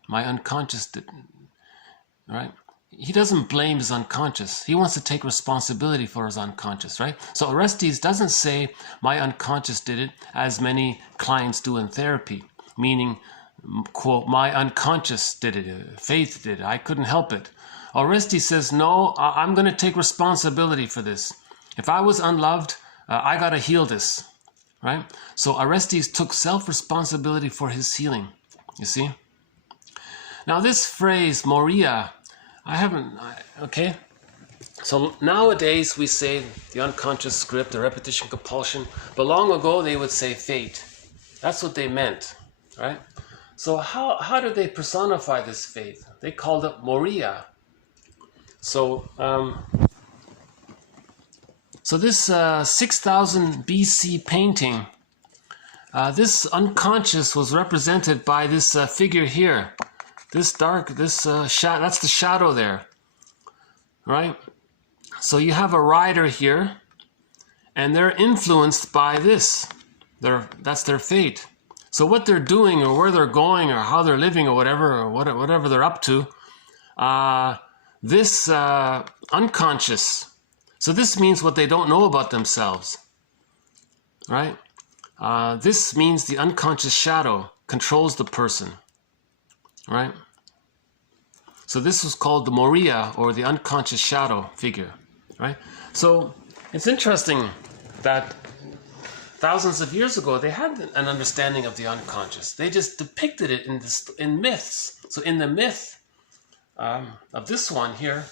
my unconscious did it, right? He doesn't blame his unconscious. He wants to take responsibility for his unconscious, right? So Orestes doesn't say, my unconscious did it, as many clients do in therapy, meaning, quote, my unconscious did it, faith did it, I couldn't help it. Orestes says, no, I'm going to take responsibility for this. If I was unloved, I got to heal this, right? So Orestes took self-responsibility for his healing, you see? Now this phrase, moria, okay. So nowadays we say the unconscious script, the repetition compulsion, but long ago they would say fate. That's what they meant, right? So how did they personify this fate? They called it moira. So this 6000 BC painting, this unconscious was represented by this figure here. This dark, that's the shadow there, right? So you have a rider here, and they're influenced by this. That's their fate. So what they're doing, or where they're going, or how they're living, or whatever they're up to, this unconscious. So this means what they don't know about themselves, right? This means the unconscious shadow controls the person, right? So this was called the moira, or the unconscious shadow figure, right? So it's interesting that thousands of years ago they had an understanding of the unconscious. They just depicted it in myths. So in the myth of this one here,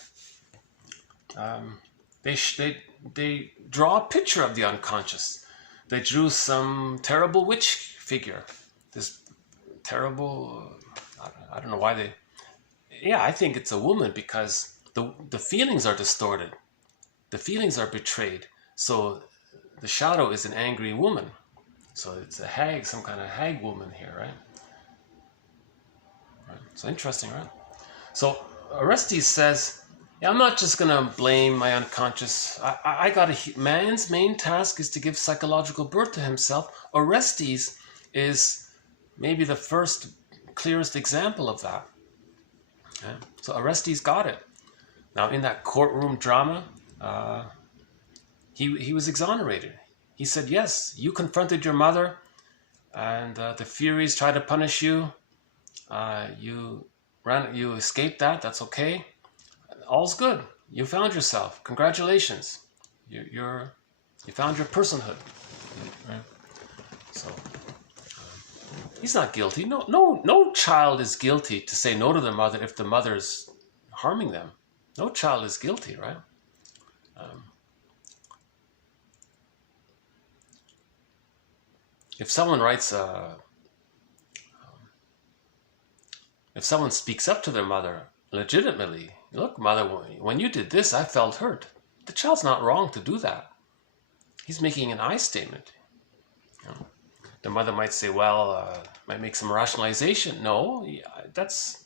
they draw a picture of the unconscious. They drew some terrible witch figure. This terrible, I don't know why they... Yeah, I think it's a woman because the feelings are distorted. The feelings are betrayed. So the shadow is an angry woman. So it's a hag, some kind of hag woman here, right? So interesting, right? So Orestes says, yeah, I'm not just going to blame my unconscious. Man's main task is to give psychological birth to himself. Orestes is maybe the first, clearest example of that. Okay? So Orestes got it. Now in that courtroom drama, he was exonerated. He said, yes, you confronted your mother, and the Furies tried to punish you. You escaped that. That's okay. All's good. You found yourself. Congratulations. You found your personhood. Right? So he's not guilty. No child is guilty to say no to their mother if the mother's harming them. No child is guilty, right? If someone if someone speaks up to their mother legitimately, look, mother, when you did this, I felt hurt. The child's not wrong to do that. He's making an I statement. You know? The mother might say, well, might make some rationalization. No, that's...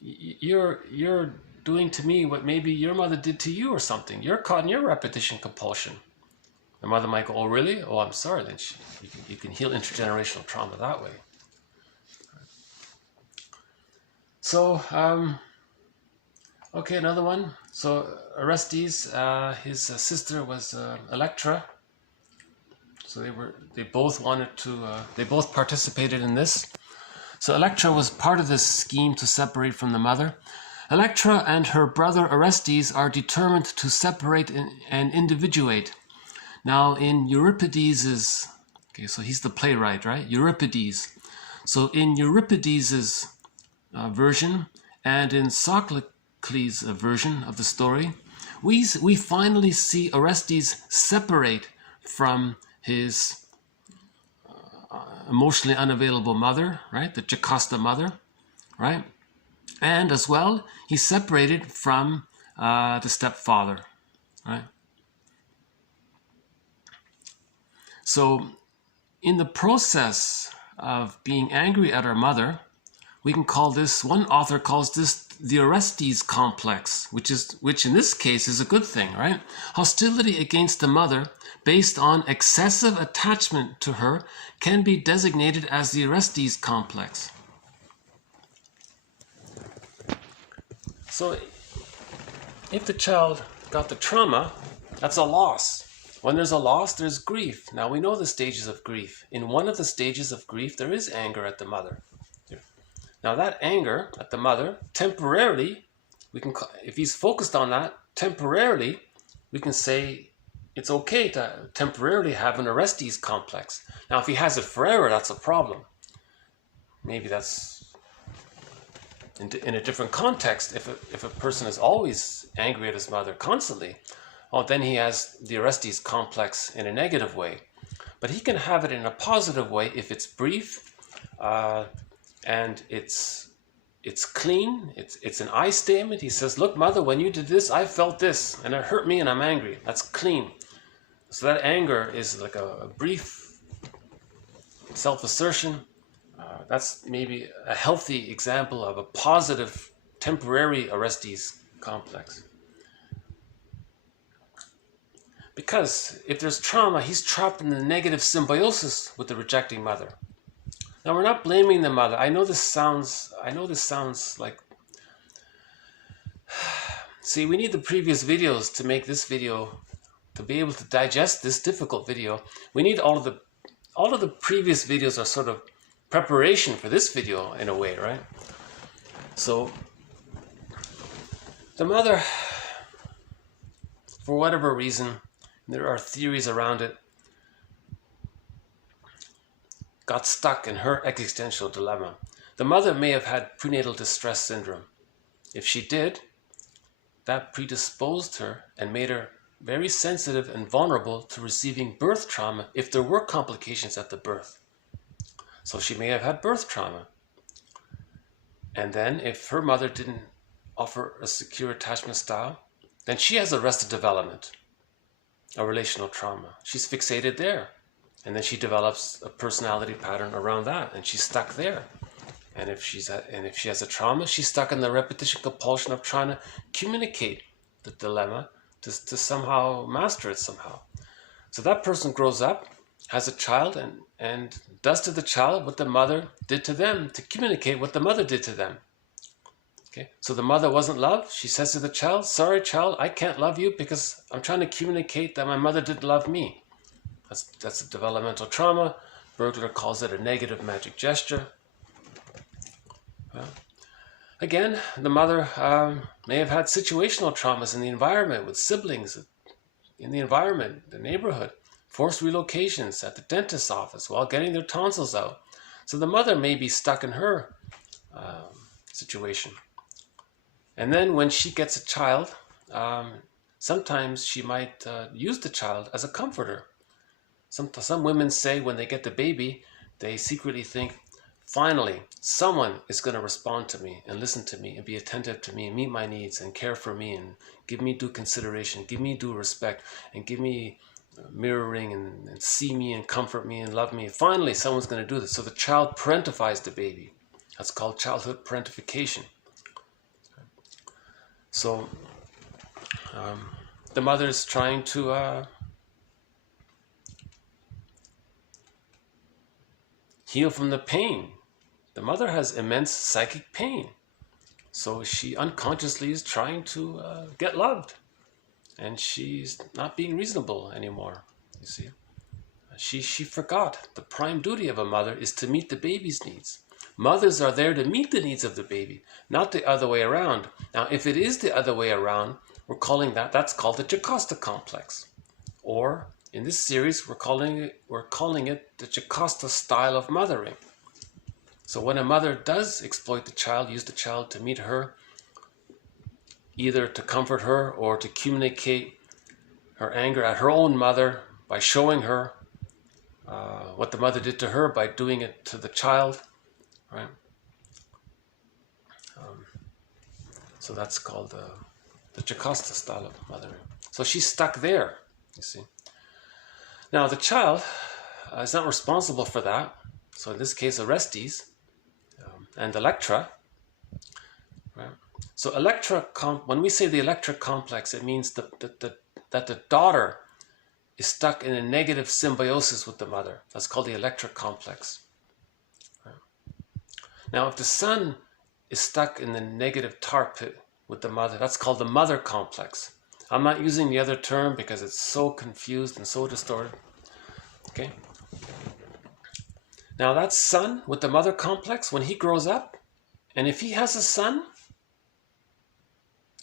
you're doing to me what maybe your mother did to you or something. You're caught in your repetition compulsion. The mother might go, oh, really? Oh, I'm sorry. Then you can heal intergenerational trauma that way. So, okay, another one. So Orestes, his sister was Electra. So they both participated in this. So Electra was part of this scheme to separate from the mother. Electra and her brother Orestes are determined to separate and individuate. Now in Euripides' okay, so he's the playwright, right? Euripides. So in Euripides' version and in Sophocles' version of the story, we finally see Orestes separate from his emotionally unavailable mother, right? The Jocasta mother, right? And as well, he's separated from the stepfather, right? So in the process of being angry at our mother, we can call this, one author calls this the Orestes complex, which in this case is a good thing, right? Hostility against the mother based on excessive attachment to her can be designated as the Orestes complex. So if the child got the trauma, that's a loss. When there's a loss, there's grief. Now we know the stages of grief. In one of the stages of grief, there is anger at the mother. Now that anger at the mother, temporarily, if he's focused on that, temporarily, we can say it's okay to temporarily have an Orestes complex. Now if he has it forever, that's a problem. Maybe that's in a different context, if a person is always angry at his mother constantly, well, then he has the Orestes complex in a negative way. But he can have it in a positive way if it's brief and it's clean. It's an I statement. He says, look, mother, when you did this, I felt this, and it hurt me, and I'm angry. That's clean. So that anger is like a brief self-assertion. That's maybe a healthy example of a positive, temporary Orestes complex. Because if there's trauma, he's trapped in the negative symbiosis with the rejecting mother. Now, we're not blaming the mother. I know this sounds like... See, we need the previous videos to make this video, to be able to digest this difficult video. We need all of the previous videos are sort of preparation for this video in a way, right? So the mother, for whatever reason, there are theories around it, got stuck in her existential dilemma. The mother may have had prenatal distress syndrome. If she did, that predisposed her and made her very sensitive and vulnerable to receiving birth trauma if there were complications at the birth. So she may have had birth trauma. And then if her mother didn't offer a secure attachment style, then she has arrested development, a relational trauma. She's fixated there. And then she develops a personality pattern around that, and she's stuck there. And if she has a trauma, she's stuck in the repetition compulsion of trying to communicate the dilemma to somehow master it somehow. So that person grows up, has a child, and does to the child what the mother did to them, to communicate what the mother did to them. Okay, so the mother wasn't loved. She says to the child, sorry child, I can't love you because I'm trying to communicate that my mother didn't love me. That's a developmental trauma. Bergler calls it a negative magic gesture. Well, again, the mother may have had situational traumas in the environment with siblings, in the environment, the neighborhood, forced relocations at the dentist's office while getting their tonsils out. So the mother may be stuck in her situation. And then when she gets a child, sometimes she might use the child as a comforter. Some women say when they get the baby, they secretly think, finally, someone is going to respond to me and listen to me and be attentive to me and meet my needs and care for me and give me due consideration, give me due respect, and give me mirroring and see me and comfort me and love me. Finally, someone's going to do this. So the child parentifies the baby. That's called childhood parentification. So the mother is trying to heal from the pain. The mother has immense psychic pain. So she unconsciously is trying to get loved. And she's not being reasonable anymore, you see. She forgot the prime duty of a mother is to meet the baby's needs. Mothers are there to meet the needs of the baby, not the other way around. Now, if it is the other way around, that's called the Jocasta complex. Or, in this series, we're calling it the Jocasta style of mothering. So when a mother does exploit the child, use the child to meet her, either to comfort her or to communicate her anger at her own mother by showing her what the mother did to her by doing it to the child, right? So that's called the Jocasta style of mothering. So she's stuck there, you see. Now the child is not responsible for that. So in this case, Orestes and Electra, right? So Electra, when we say the Electra complex, it means that the daughter is stuck in a negative symbiosis with the mother. That's called the Electra complex. Right? Now, if the son is stuck in the negative tar pit with the mother, that's called the mother complex. I'm not using the other term because it's so confused and so distorted. Okay? Now that son with the mother complex, when he grows up, and if he has a son,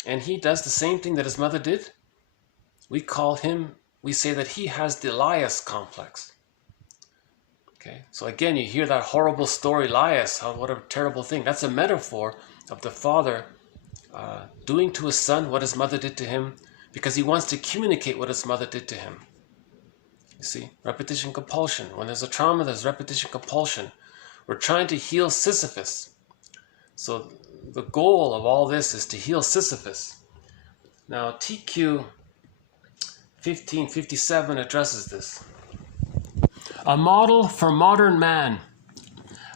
and he does the same thing that his mother did, we say that he has the Elias complex. Okay, so again, you hear that horrible story, Laius, what a terrible thing. That's a metaphor of the father doing to his son what his mother did to him because he wants to communicate what his mother did to him. You see, repetition compulsion. When there's a trauma, there's repetition compulsion. We're trying to heal Sisyphus. So the goal of all this is to heal Sisyphus. Now, TQ 1557 addresses this. A model for modern man.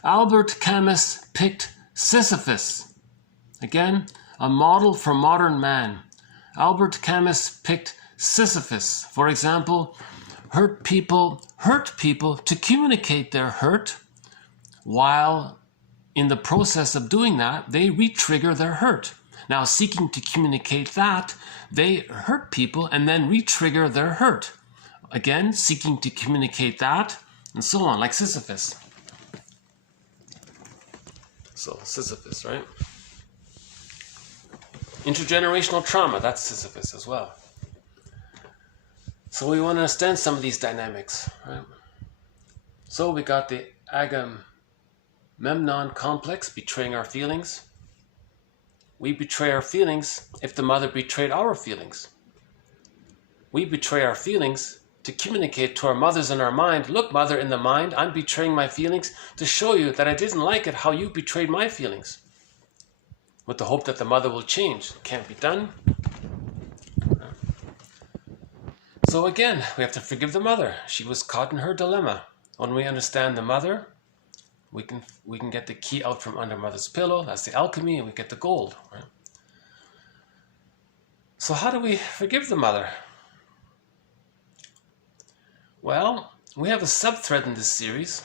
Albert Camus picked Sisyphus. Again, a model for modern man. Albert Camus picked Sisyphus. For example, hurt people to communicate their hurt, while in the process of doing that, they re-trigger their hurt. Now, seeking to communicate that, they hurt people and then re-trigger their hurt. Again, seeking to communicate that, and so on, like Sisyphus. So, Sisyphus, right? Intergenerational trauma, that's Sisyphus as well. So we want to understand some of these dynamics, right? So we got the Agamemnon complex, betraying our feelings. We betray our feelings if the mother betrayed our feelings. We betray our feelings to communicate to our mothers in our mind, look, mother in the mind, I'm betraying my feelings to show you that I didn't like it how you betrayed my feelings. With the hope that the mother will change. Can't be done. So again, we have to forgive the mother. She was caught in her dilemma. When we understand the mother, we can get the key out from under mother's pillow. That's the alchemy, and we get the gold. Right? So how do we forgive the mother? Well, we have a sub-thread in this series.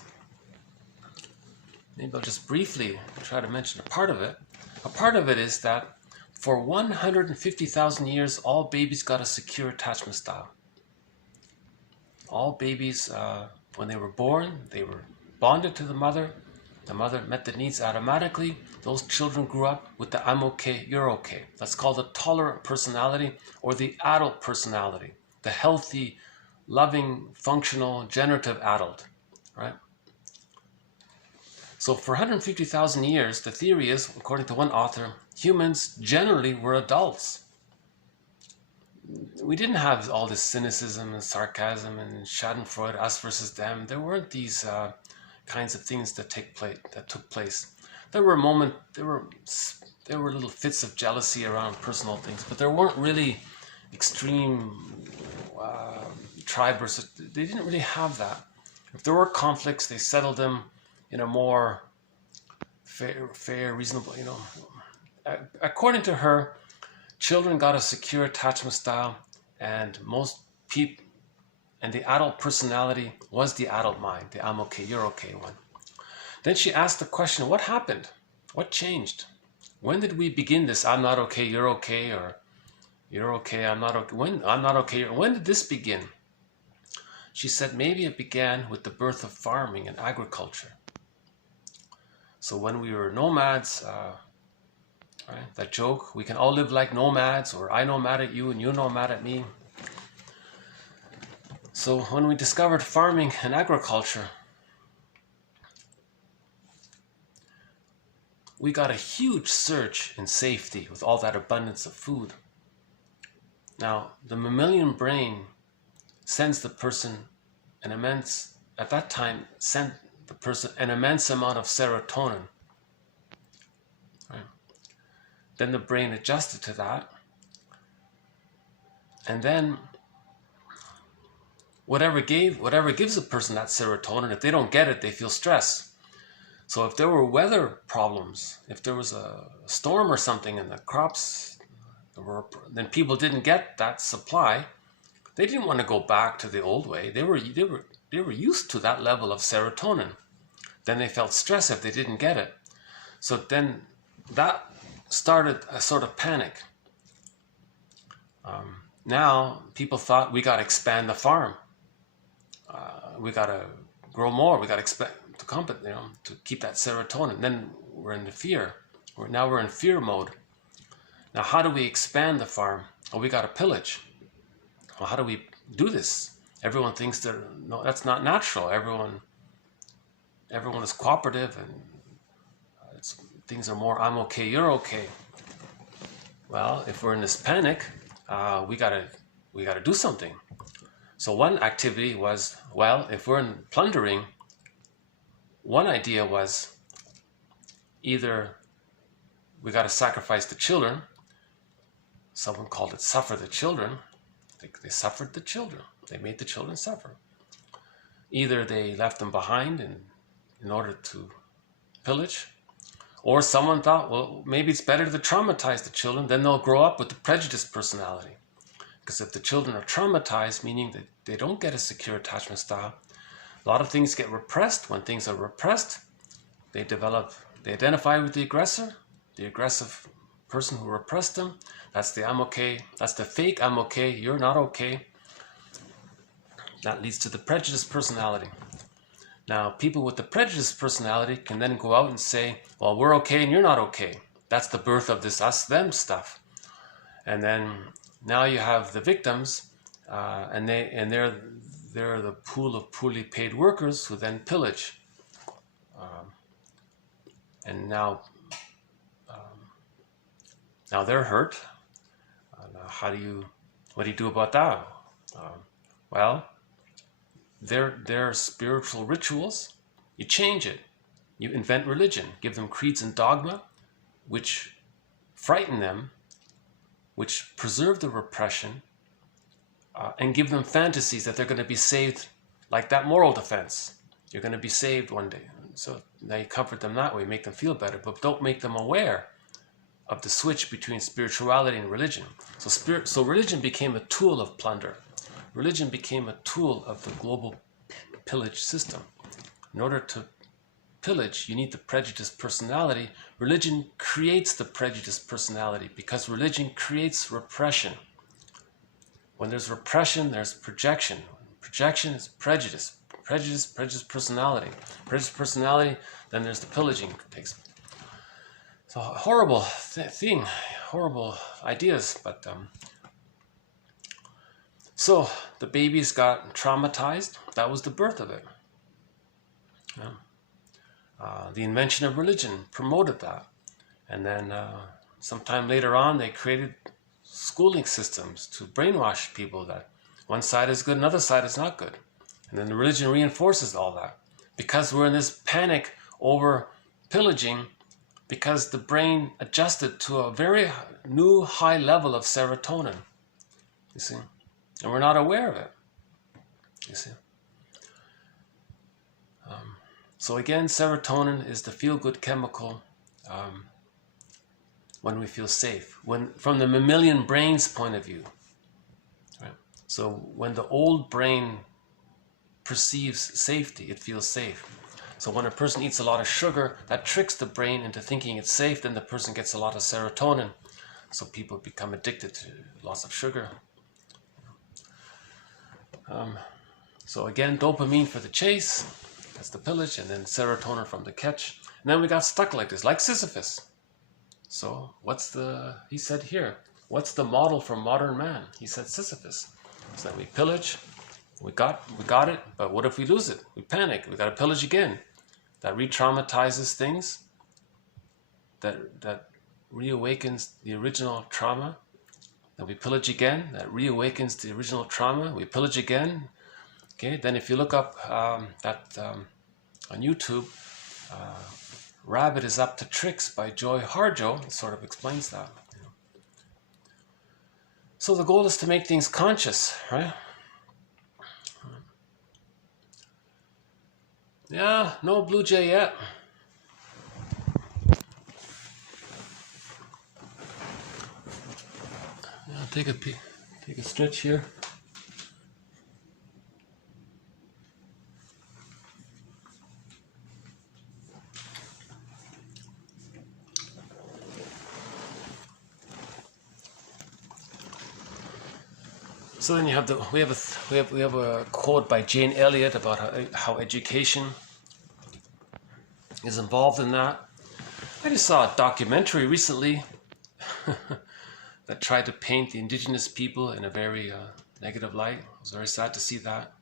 Maybe I'll just briefly try to mention a part of it. A part of it is that for 150,000 years, all babies got a secure attachment style. All babies, when they were born, they were bonded to the mother. The mother met the needs automatically. Those children grew up with the I'm okay, you're okay. That's called the tolerant personality or the adult personality. The healthy, loving, functional, generative adult, right? So for 150,000 years, the theory is, according to one author, humans generally were adults. We didn't have all this cynicism and sarcasm and schadenfreude, us versus them. There weren't these kinds of things that took place. There were little fits of jealousy around personal things, but there weren't really extreme tribe versus. They didn't really have that. If there were conflicts, they settled them in a more fair, reasonable, According to her, children got a secure attachment style, and most people, and the adult personality was the adult mind, the I'm okay, you're okay one. Then she asked the question, what happened? What changed? When did we begin this I'm not okay, you're okay, or you're okay, I'm not okay, I'm not okay, when did this begin? She said maybe it began with the birth of farming and agriculture. So when we were nomads, right, that joke, we can all live like nomads, or I nomad at you and you nomad at me. So when we discovered farming and agriculture, we got a huge surge in safety with all that abundance of food. Now, the mammalian brain sends the person an immense amount of serotonin. Right? Then the brain adjusted to that. And then whatever gives a person that serotonin, if they don't get it, they feel stress. So if there were weather problems, if there was a storm or something and the crops, then people didn't get that supply, they didn't want to go back to the old way. They were used to that level of serotonin. Then they felt stress if they didn't get it. So then that started a sort of panic. Now people thought we got to expand the farm. We got to grow more. We got to expand to keep that serotonin. Then we're in the fear. Now we're in fear mode. Now how do we expand the farm? Well, we got to pillage. Well, how do we do this? Everyone thinks that's not natural. Everyone everyone is cooperative and things are more I'm okay, you're okay. Well, if we're in this panic, we gotta do something. So one activity was, well, if we're in plundering, one idea was either we got to sacrifice the children. Someone called it suffer the children. They suffered the children. They made the children suffer. Either they left them behind in order to pillage, or someone thought, well, maybe it's better to traumatize the children, then they'll grow up with the prejudiced personality. Because if the children are traumatized, meaning that they don't get a secure attachment style, a lot of things get repressed. When things are repressed, they identify with the aggressor, the aggressive person who repressed them. That's the I'm okay, that's the fake I'm okay, you're not okay. That leads to the prejudiced personality. Now, people with the prejudiced personality can then go out and say, well, we're okay and you're not okay. That's the birth of this us-them stuff. And then now you have the victims, and they're the pool of poorly paid workers who then pillage. And now they're hurt. What do you do about that? Well, their spiritual rituals, you change it. You invent religion, give them creeds and dogma, which frighten them, which preserve the repression, and give them fantasies that they're going to be saved, like that moral defense. You're going to be saved one day. So now you comfort them that way, make them feel better, but don't make them aware of the switch between spirituality and religion. So religion became a tool of plunder. Religion became a tool of the global pillage system. In order to pillage, you need the prejudiced personality. Religion creates the prejudiced personality because religion creates repression. When there's repression, there's projection. Projection is prejudice. Prejudice personality. Prejudice personality, then there's the pillaging takes. So horrible thing, horrible ideas, but so the babies got traumatized. That was the birth of it. The invention of religion promoted that, and then sometime later on they created schooling systems to brainwash people that one side is good, another side is not good. And then the religion reinforces all that. Because we're in this panic over pillaging, because the brain adjusted to a very new high level of serotonin, you see, and we're not aware of it, you see. So again, serotonin is the feel-good chemical when we feel safe, from the mammalian brain's point of view. Right? So when the old brain perceives safety, it feels safe. So when a person eats a lot of sugar, that tricks the brain into thinking it's safe, then the person gets a lot of serotonin. So people become addicted to lots of sugar. So again, dopamine for the chase, that's the pillage, and then serotonin from the catch. And then we got stuck like this, like Sisyphus. So he said here, what's the model for modern man? He said Sisyphus. So that we pillage, we got it, but what if we lose it? We panic, we got to pillage again. That re-traumatizes things, that reawakens the original trauma. Then we pillage again, that reawakens the original trauma. We pillage again. Okay, then if you look up on YouTube, Rabbit is Up to Tricks by Joy Harjo, it sort of explains that. You know. So the goal is to make things conscious, right? Yeah, no blue jay yet. Yeah, take a stretch here. So then you have we have a quote by Jane Elliott about how education is involved in that. I just saw a documentary recently that tried to paint the indigenous people in a very negative light. I was very sad to see that.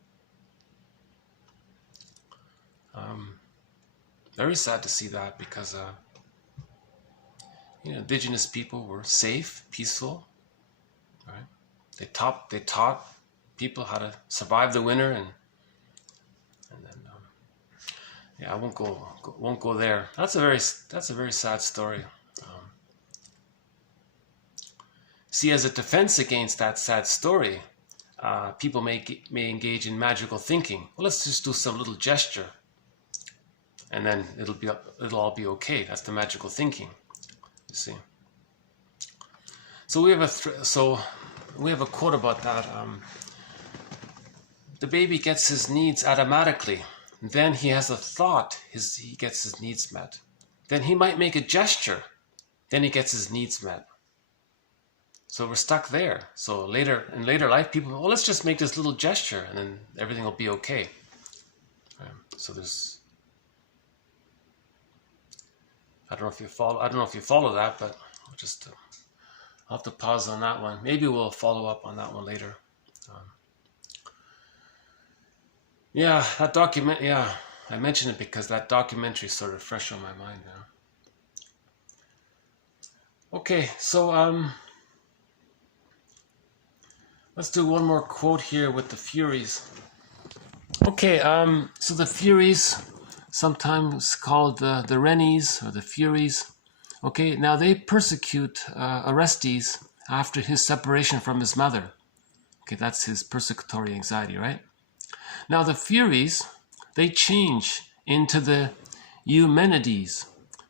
Very sad to see that, because indigenous people were safe, peaceful, right? They taught people how to survive the winter, and then yeah, I won't go there. That's a very sad story. See, as a defense against that sad story, people may engage in magical thinking. Well, let's just do some little gesture, and then it'll all be okay. That's the magical thinking. You see. So we have a quote about that. The baby gets his needs automatically. Then he has a thought. He gets his needs met. Then he might make a gesture. Then he gets his needs met. So we're stuck there. So in later life, people, well, let's just make this little gesture, and then everything will be okay. So there's, I don't know if you follow that, but I'll have to pause on that one. Maybe we'll follow up on that one later. Yeah, that document. Yeah, I mentioned it because that documentary is sort of fresh on my mind now. Okay, so let's do one more quote here with the Furies. Okay, so the Furies, sometimes called the Rennies or the Furies. Okay, now they persecute Orestes after his separation from his mother. Okay, that's his persecutory anxiety, right? Now the Furies, they change into the Eumenides,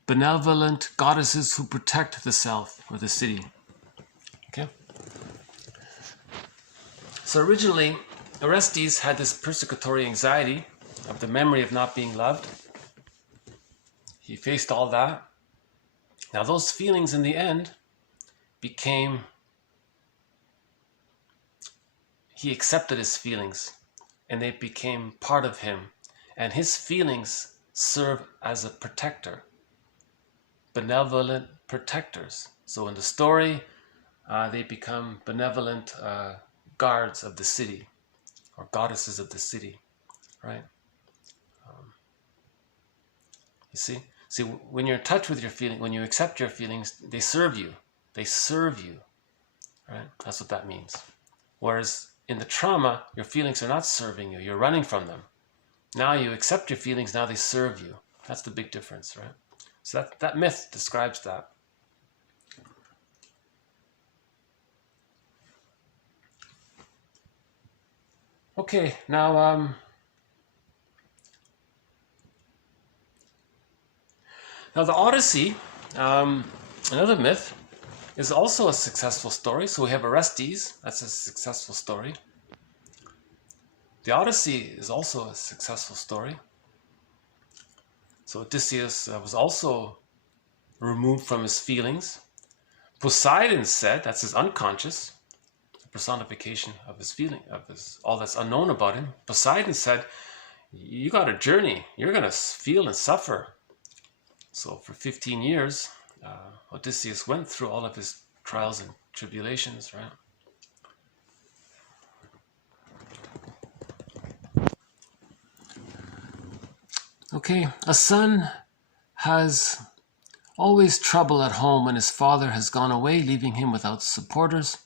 benevolent goddesses who protect the self or the city. Okay. So originally, Orestes had this persecutory anxiety of the memory of not being loved. He faced all that. Now those feelings in the end he accepted his feelings, and they became part of him. And his feelings serve as a protector, benevolent protectors. So in the story, they become benevolent guards of the city, or goddesses of the city, right? You see? See, when you're in touch with your feeling, when you accept your feelings, they serve you. They serve you, right? That's what that means. Whereas in the trauma, your feelings are not serving you. You're running from them. Now you accept your feelings, now they serve you. That's the big difference, right? So that myth describes that. Okay, now the Odyssey, another myth, is also a successful story. So we have Orestes, that's a successful story. The Odyssey is also a successful story. So Odysseus was also removed from his feelings. Poseidon said, that's his unconscious, the personification of his feeling, all that's unknown about him. Poseidon said, you got a journey, you're going to feel and suffer. So for 15 years, Odysseus went through all of his trials and tribulations, right? Okay, a son has always trouble at home when his father has gone away, leaving him without supporters.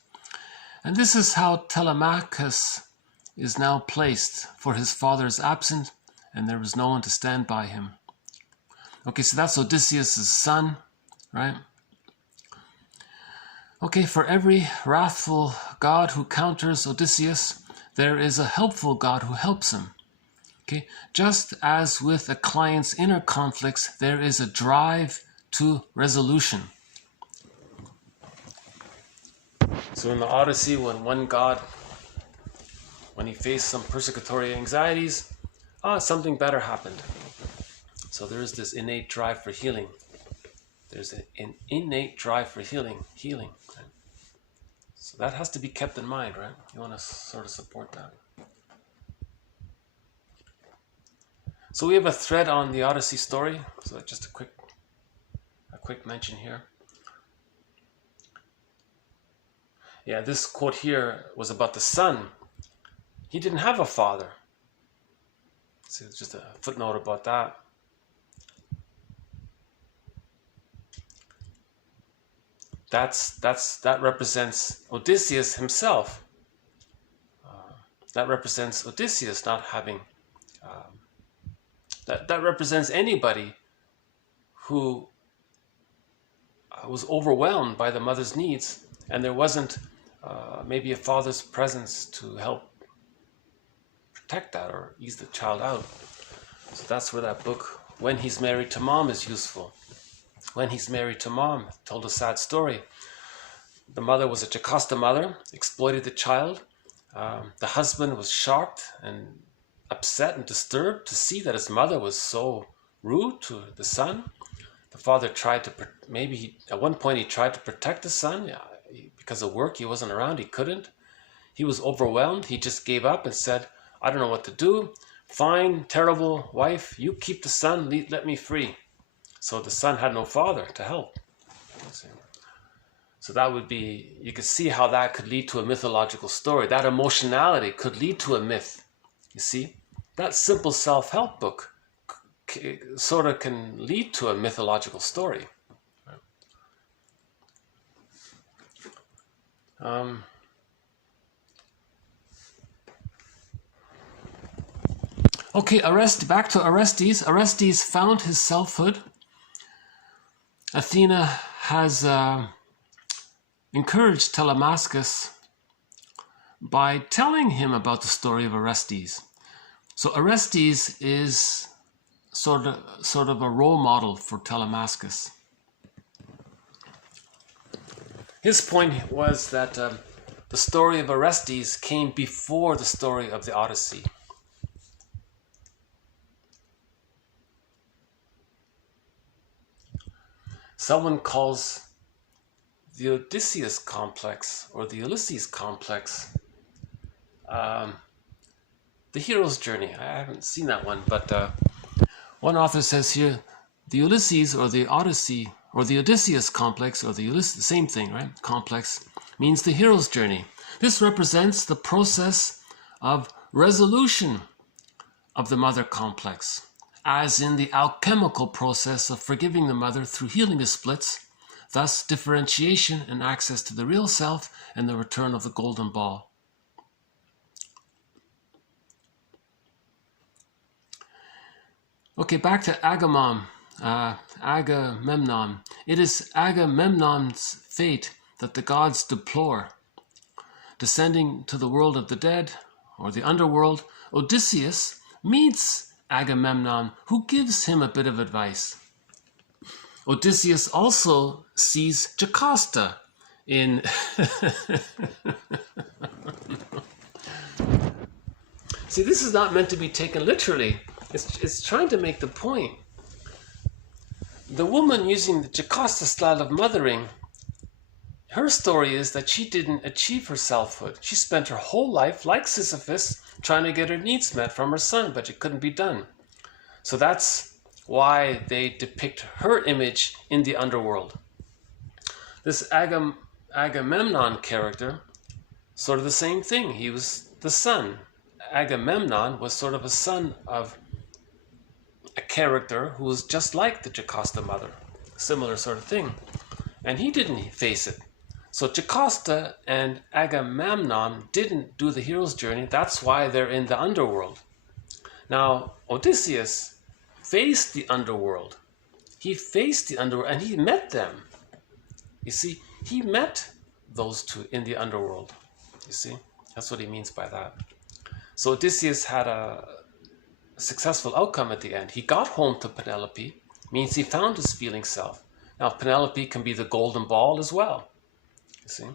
And this is how Telemachus is now placed, for his father is absent and there is no one to stand by him. Okay, so that's Odysseus' son, right? Okay, for every wrathful god who counters Odysseus, there is a helpful god who helps him. Okay, just as with a client's inner conflicts, there is a drive to resolution. So in the Odyssey, when he faced some persecutory anxieties, something better happened. So there is this innate drive for healing. There's an innate drive for healing. Right? So that has to be kept in mind, right? You want to sort of support that. So we have a thread on the Odyssey story. So just a quick mention here. Yeah, this quote here was about the son. He didn't have a father. So just a footnote about that. that represents Odysseus himself. That represents Odysseus not having. That represents anybody who was overwhelmed by the mother's needs, and there wasn't maybe a father's presence to help protect that or ease the child out. So that's where that book, When He's Married to Mom, is useful. When He's Married to Mom told a sad story. The mother was a Jocasta mother, exploited the child. The husband was shocked and upset and disturbed to see that his mother was so rude to the son. The father tried to, at one point he tried to protect the son. Because of work, he wasn't around, he couldn't. He was overwhelmed, he just gave up and said, I don't know what to do. Fine, terrible wife, you keep the son, let me free. So the son had no father to help. So that would be, you could see how that could lead to a mythological story. That emotionality could lead to a myth. You see, that simple self-help book sort of can lead to a mythological story. Okay, back to Orestes. Orestes found his selfhood. Athena has encouraged Telemachus by telling him about the story of Orestes. So Orestes is sort of a role model for Telemachus. His point was that the story of Orestes came before the story of the Odyssey. Someone calls the Odysseus complex or the Ulysses complex the hero's journey. I haven't seen that one, but one author says here the Ulysses or the Odyssey or the Odysseus complex or the Ulysses, same thing, right? Complex means the hero's journey. This represents the process of resolution of the mother complex, as in the alchemical process of forgiving the mother through healing the splits, thus differentiation and access to the real self and the return of the golden ball. Okay, back to Agamemnon. It is Agamemnon's fate that the gods deplore. Descending to the world of the dead, or the underworld, Odysseus meets Agamemnon, who gives him a bit of advice. Odysseus also sees Jocasta in... See, this is not meant to be taken literally. It's trying to make the point. The woman using the Jocasta style of mothering, her story is that she didn't achieve her selfhood. She spent her whole life, like Sisyphus, trying to get her needs met from her son, but it couldn't be done. So that's why they depict her image in the underworld. This Agamemnon character, sort of the same thing. He was the son. Agamemnon was sort of a son of a character who was just like the Jocasta mother. Similar sort of thing. And he didn't face it. So Jocasta and Agamemnon didn't do the hero's journey. That's why they're in the underworld. Now, Odysseus faced the underworld. He faced the underworld and he met them. You see, he met those two in the underworld. You see, that's what he means by that. So Odysseus had a successful outcome at the end. He got home to Penelope, means he found his feeling self. Now, Penelope can be the golden ball as well. You see,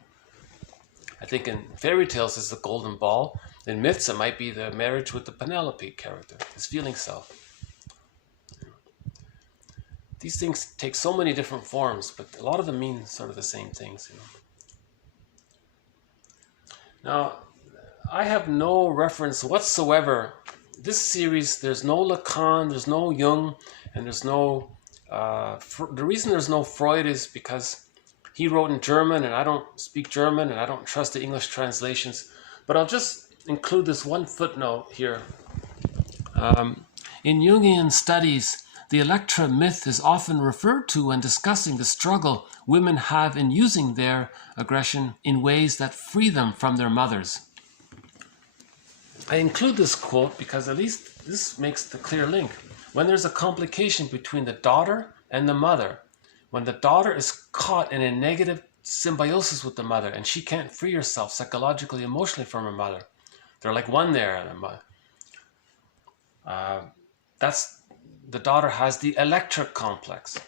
I think in fairy tales it's the golden ball. In myths, it might be the marriage with the Penelope character, his feeling self. These things take so many different forms, but a lot of them mean sort of the same things. Now, I have no reference whatsoever. This series, there's no Lacan, there's no Jung, and there's no... the reason there's no Freud is because he wrote in German, and I don't speak German, and I don't trust the English translations. But I'll just include this one footnote here. In Jungian studies, the Electra myth is often referred to when discussing the struggle women have in using their aggression in ways that free them from their mothers. I include this quote because at least this makes the clear link. When there's a complication between the daughter and the mother, when the daughter is caught in a negative symbiosis with the mother and she can't free herself psychologically, emotionally from her mother, they're like one there. The daughter has the Electra complex.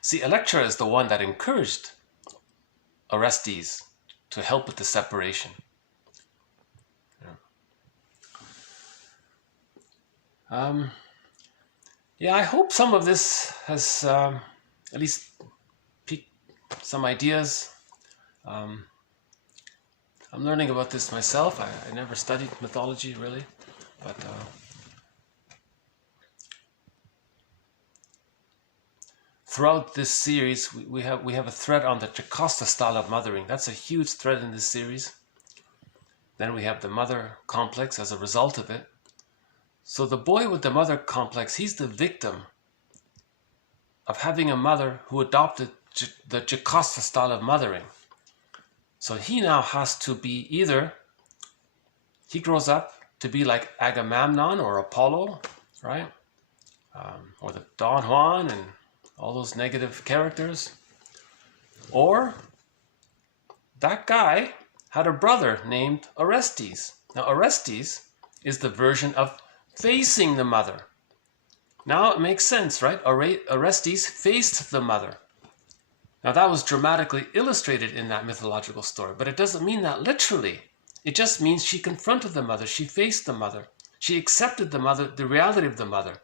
See, Electra is the one that encouraged Orestes to help with the separation. Yeah, I hope some of this has at least piqued some ideas. I'm learning about this myself. I never studied mythology really, but throughout this series, we have a thread on the Jocasta style of mothering. That's a huge thread in this series. Then we have the mother complex as a result of it. So the boy with the mother complex, he's the victim of having a mother who adopted the Jocasta style of mothering. So he now has to be either, he grows up to be like Agamemnon or Apollo, right? Or the Don Juan and all those negative characters. Or that guy had a brother named Orestes. Now Orestes is the version of facing the mother. Now it makes sense, right? Orestes faced the mother. Now that was dramatically illustrated in that mythological story, but it doesn't mean that literally. It just means she confronted the mother, she faced the mother, she accepted the mother, the reality of the mother.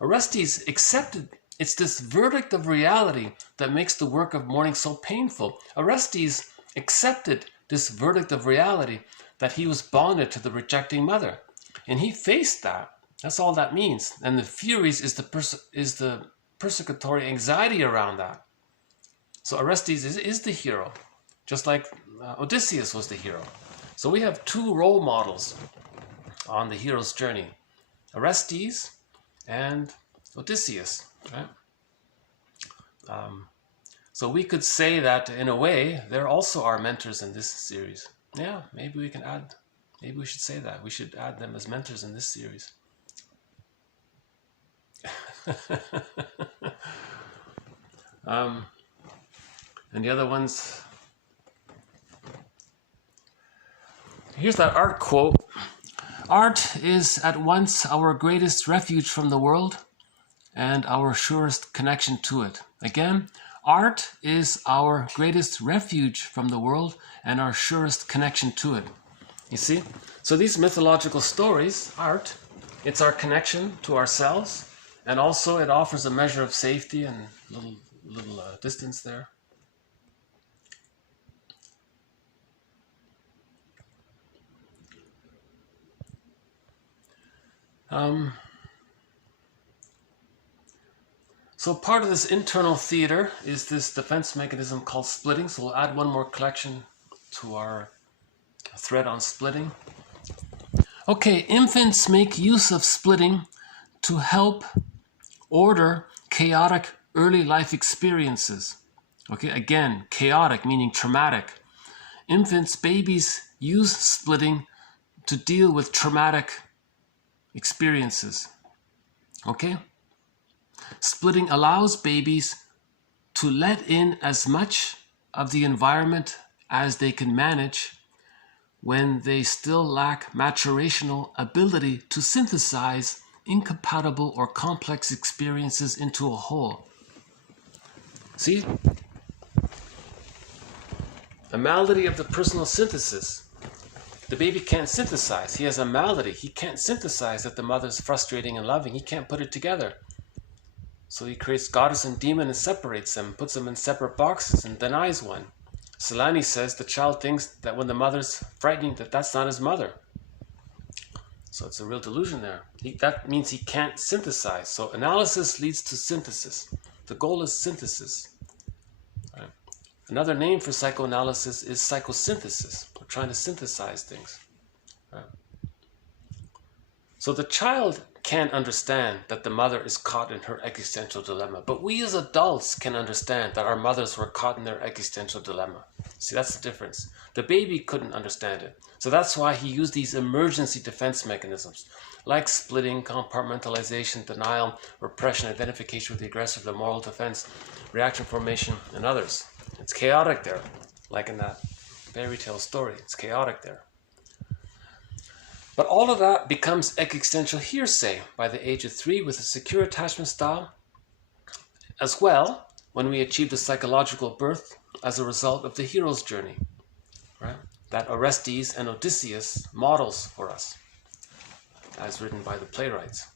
Orestes accepted, it's this verdict of reality that makes the work of mourning so painful. Orestes accepted this verdict of reality that he was bonded to the rejecting mother. And he faced that. That's all that means. And the Furies is the persecutory anxiety around that. So Orestes is the hero, just like Odysseus was the hero. So we have two role models on the hero's journey, Orestes and Odysseus. Right? So we could say that in a way, they're also our mentors in this series. Yeah, maybe we should say that. We should add them as mentors in this series. And the other ones, here's that art quote. Art is at once our greatest refuge from the world and our surest connection to it. Again, art is our greatest refuge from the world and our surest connection to it. You see? So these mythological stories, art, it's our connection to ourselves, and also it offers a measure of safety and little distance there. So part of this internal theater is this defense mechanism called splitting. So we'll add one more collection to our thread on splitting. Okay, infants make use of splitting to help order chaotic early life experiences. Okay, again, chaotic meaning traumatic. Infants, babies use splitting to deal with traumatic experiences. Okay? Splitting allows babies to let in as much of the environment as they can manage when they still lack maturational ability to synthesize incompatible or complex experiences into a whole. See? A malady of the personal synthesis. The baby can't synthesize. He has a malady. He can't synthesize that the mother's frustrating and loving. He can't put it together. So he creates goddess and demon and separates them, puts them in separate boxes and denies one. Selene says the child thinks that when the mother's frightening, that's not his mother. So it's a real delusion there. That means he can't synthesize. So analysis leads to synthesis. The goal is synthesis. Right? Another name for psychoanalysis is psychosynthesis. We're trying to synthesize things. Right? So the child can't understand that the mother is caught in her existential dilemma, but we as adults can understand that our mothers were caught in their existential dilemma. See, that's the difference. The baby couldn't understand it. So that's why he used these emergency defense mechanisms, like splitting, compartmentalization, denial, repression, identification with the aggressor, the moral defense, reaction formation, and others. It's chaotic there, like in that fairy tale story. It's chaotic there. But all of that becomes existential hearsay by the age of 3 with a secure attachment style, as well when we achieve the psychological birth as a result of the hero's journey, right? That Orestes and Odysseus models for us, as written by the playwrights.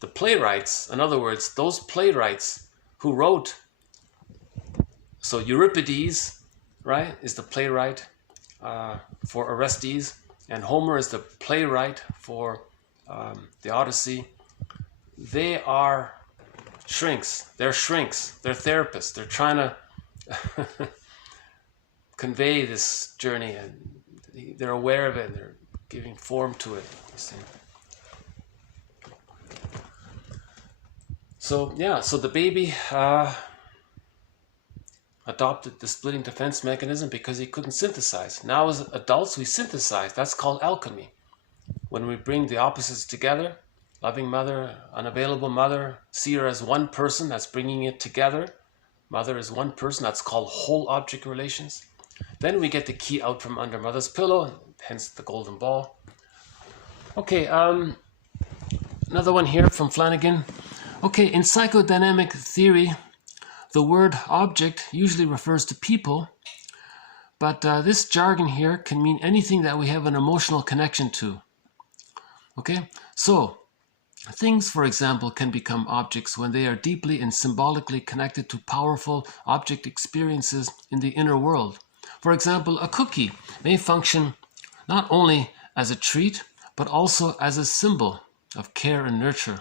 The playwrights, in other words, those playwrights who wrote, so Euripides, right, is the playwright for Orestes, and Homer is the playwright for the Odyssey. They are shrinks. They're shrinks. They're therapists. They're trying to convey this journey, and they're aware of it, and they're giving form to it, you see. So, yeah, so the baby adopted the splitting defense mechanism because he couldn't synthesize. Now as adults, we synthesize. That's called alchemy. When we bring the opposites together, loving mother, unavailable mother, see her as one person, that's bringing it together. Mother is one person, that's called whole object relations. Then we get the key out from under mother's pillow, hence the golden ball. Okay, another one here from Flanagan. Okay, in psychodynamic theory, the word object usually refers to people, but this jargon here can mean anything that we have an emotional connection to. Okay, so things, for example, can become objects when they are deeply and symbolically connected to powerful object experiences in the inner world. For example, a cookie may function not only as a treat, but also as a symbol of care and nurture.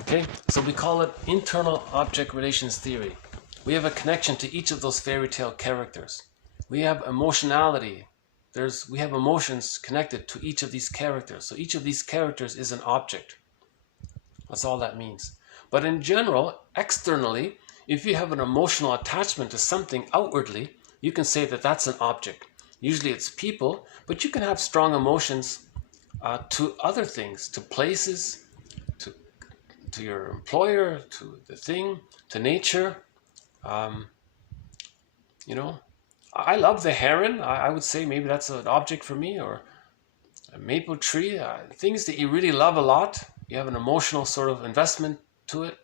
Okay, so we call it internal object relations theory. We have a connection to each of those fairy tale characters. We have emotionality. We have emotions connected to each of these characters. So each of these characters is an object. That's all that means. But in general, externally, if you have an emotional attachment to something outwardly, you can say that that's an object. Usually it's people, but you can have strong emotions to other things, to places, to your employer, to the thing, to nature. You know, I love the heron. I would say maybe that's an object for me, or a maple tree. Things that you really love a lot. You have an emotional sort of investment to it.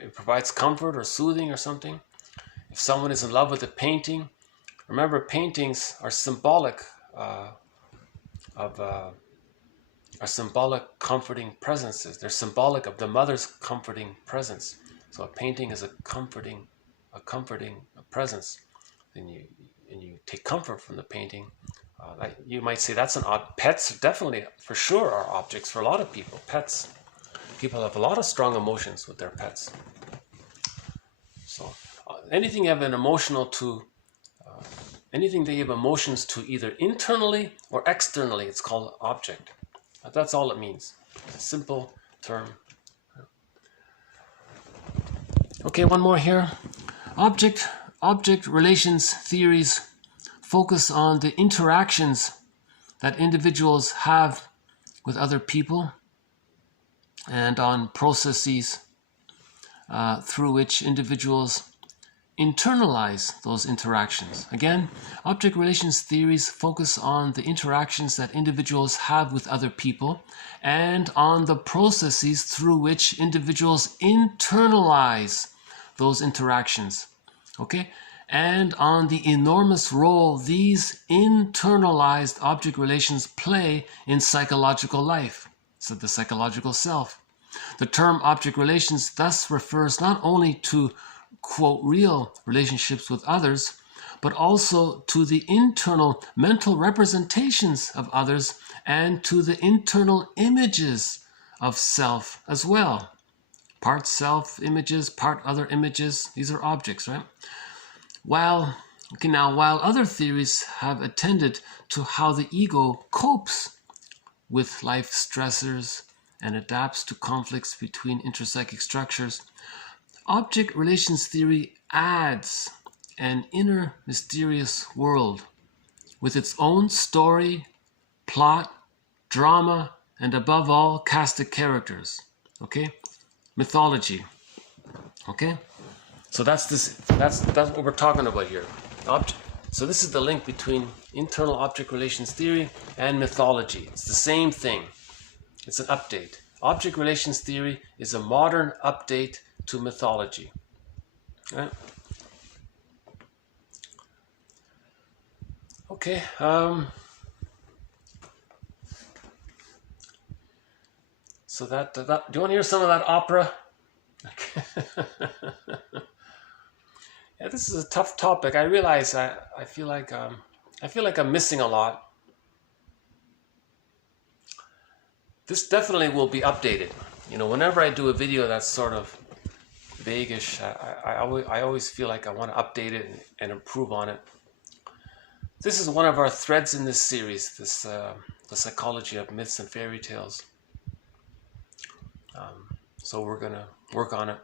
It provides comfort or soothing or something. If someone is in love with a painting, remember paintings are symbolic are symbolic comforting presences. They're symbolic of the mother's comforting presence. So a painting is a comforting presence. And you take comfort from the painting. You might say that's an object. Pets definitely, for sure, are objects for a lot of people. Pets. People have a lot of strong emotions with their pets. So anything you have an emotional to, anything that you have emotions to either internally or externally, it's called object. That's all it means. A simple term. Okay, one more here. Object relations theories focus on the interactions that individuals have with other people and on processes through which individuals internalize those interactions. Again, object relations theories focus on the interactions that individuals have with other people and on the processes through which individuals internalize those interactions. Okay? And on the enormous role these internalized object relations play in psychological life, so the psychological self. The term object relations thus refers not only to, quote, real relationships with others, but also to the internal mental representations of others and to the internal images of self as well. Part self images, part other images, these are objects, right? While Okay, now while other theories have attended to how the ego copes with life stressors and adapts to conflicts between intrapsychic structures, object relations theory adds an inner mysterious world with its own story, plot, drama, and above all, cast of characters. Okay? Mythology. Okay? So that's what we're talking about here. So this is the link between internal object relations theory and mythology. It's the same thing. It's an update. Object relations theory is a modern update to mythology. Right? Okay. So that do you want to hear some of that opera? Okay. Yeah, this is a tough topic. I realize I feel like I'm missing a lot. This definitely will be updated. You know, whenever I do a video that's sort of vaguish, I always feel like I want to update it and improve on it. This is one of our threads in this series, this the psychology of myths and fairy tales. So we're gonna work on it.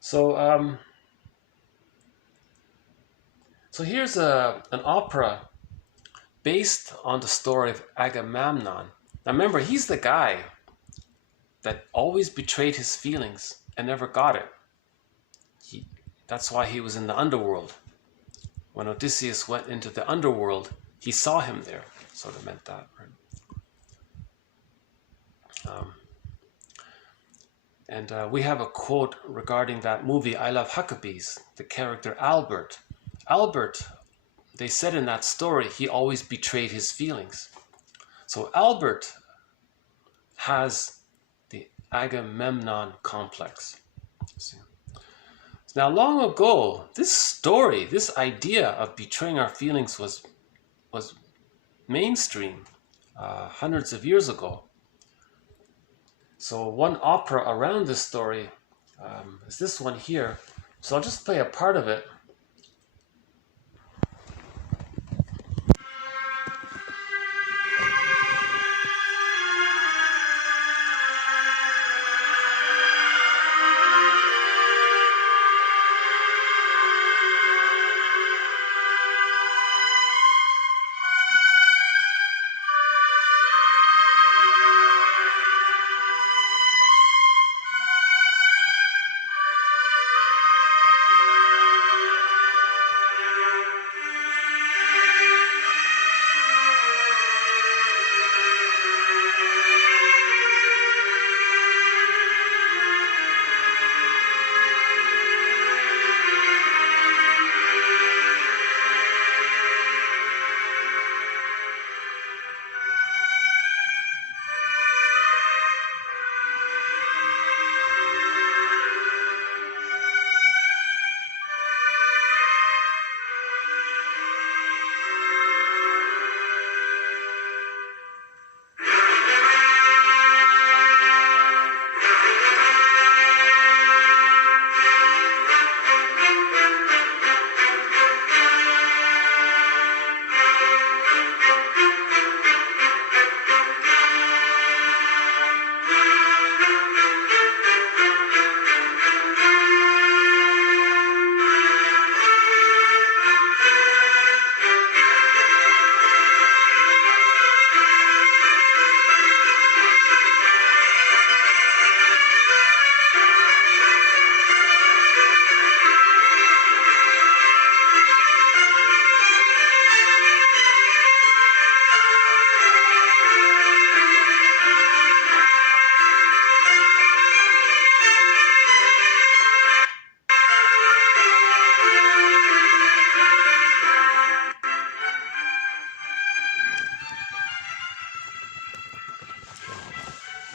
So here's an opera based on the story of Agamemnon. Now remember, he's the guy that always betrayed his feelings and never got it. That's why he was in the underworld. When Odysseus went into the underworld, he saw him there. Sort of meant that, right? We have a quote regarding that movie, I Love Huckabees, the character Albert. Albert, they said in that story, he always betrayed his feelings. So Albert has the Agamemnon complex. See? Now, long ago, this story, this idea of betraying our feelings was mainstream hundreds of years ago. So one opera around this story is this one here. So I'll just play a part of it.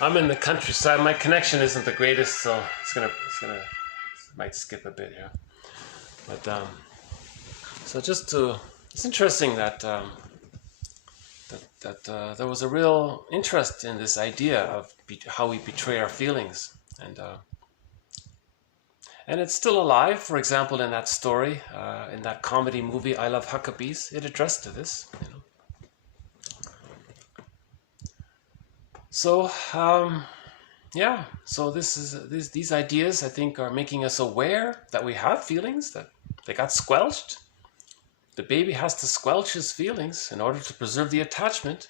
I'm in the countryside. My connection isn't the greatest, so might skip a bit here. But it's interesting that there was a real interest in this idea of how we betray our feelings, and And it's still alive. For example, in that story, in that comedy movie, I Love Huckabees, it addressed to this. So, yeah. So these ideas, I think, are making us aware that we have feelings, that they got squelched. The baby has to squelch his feelings in order to preserve the attachment.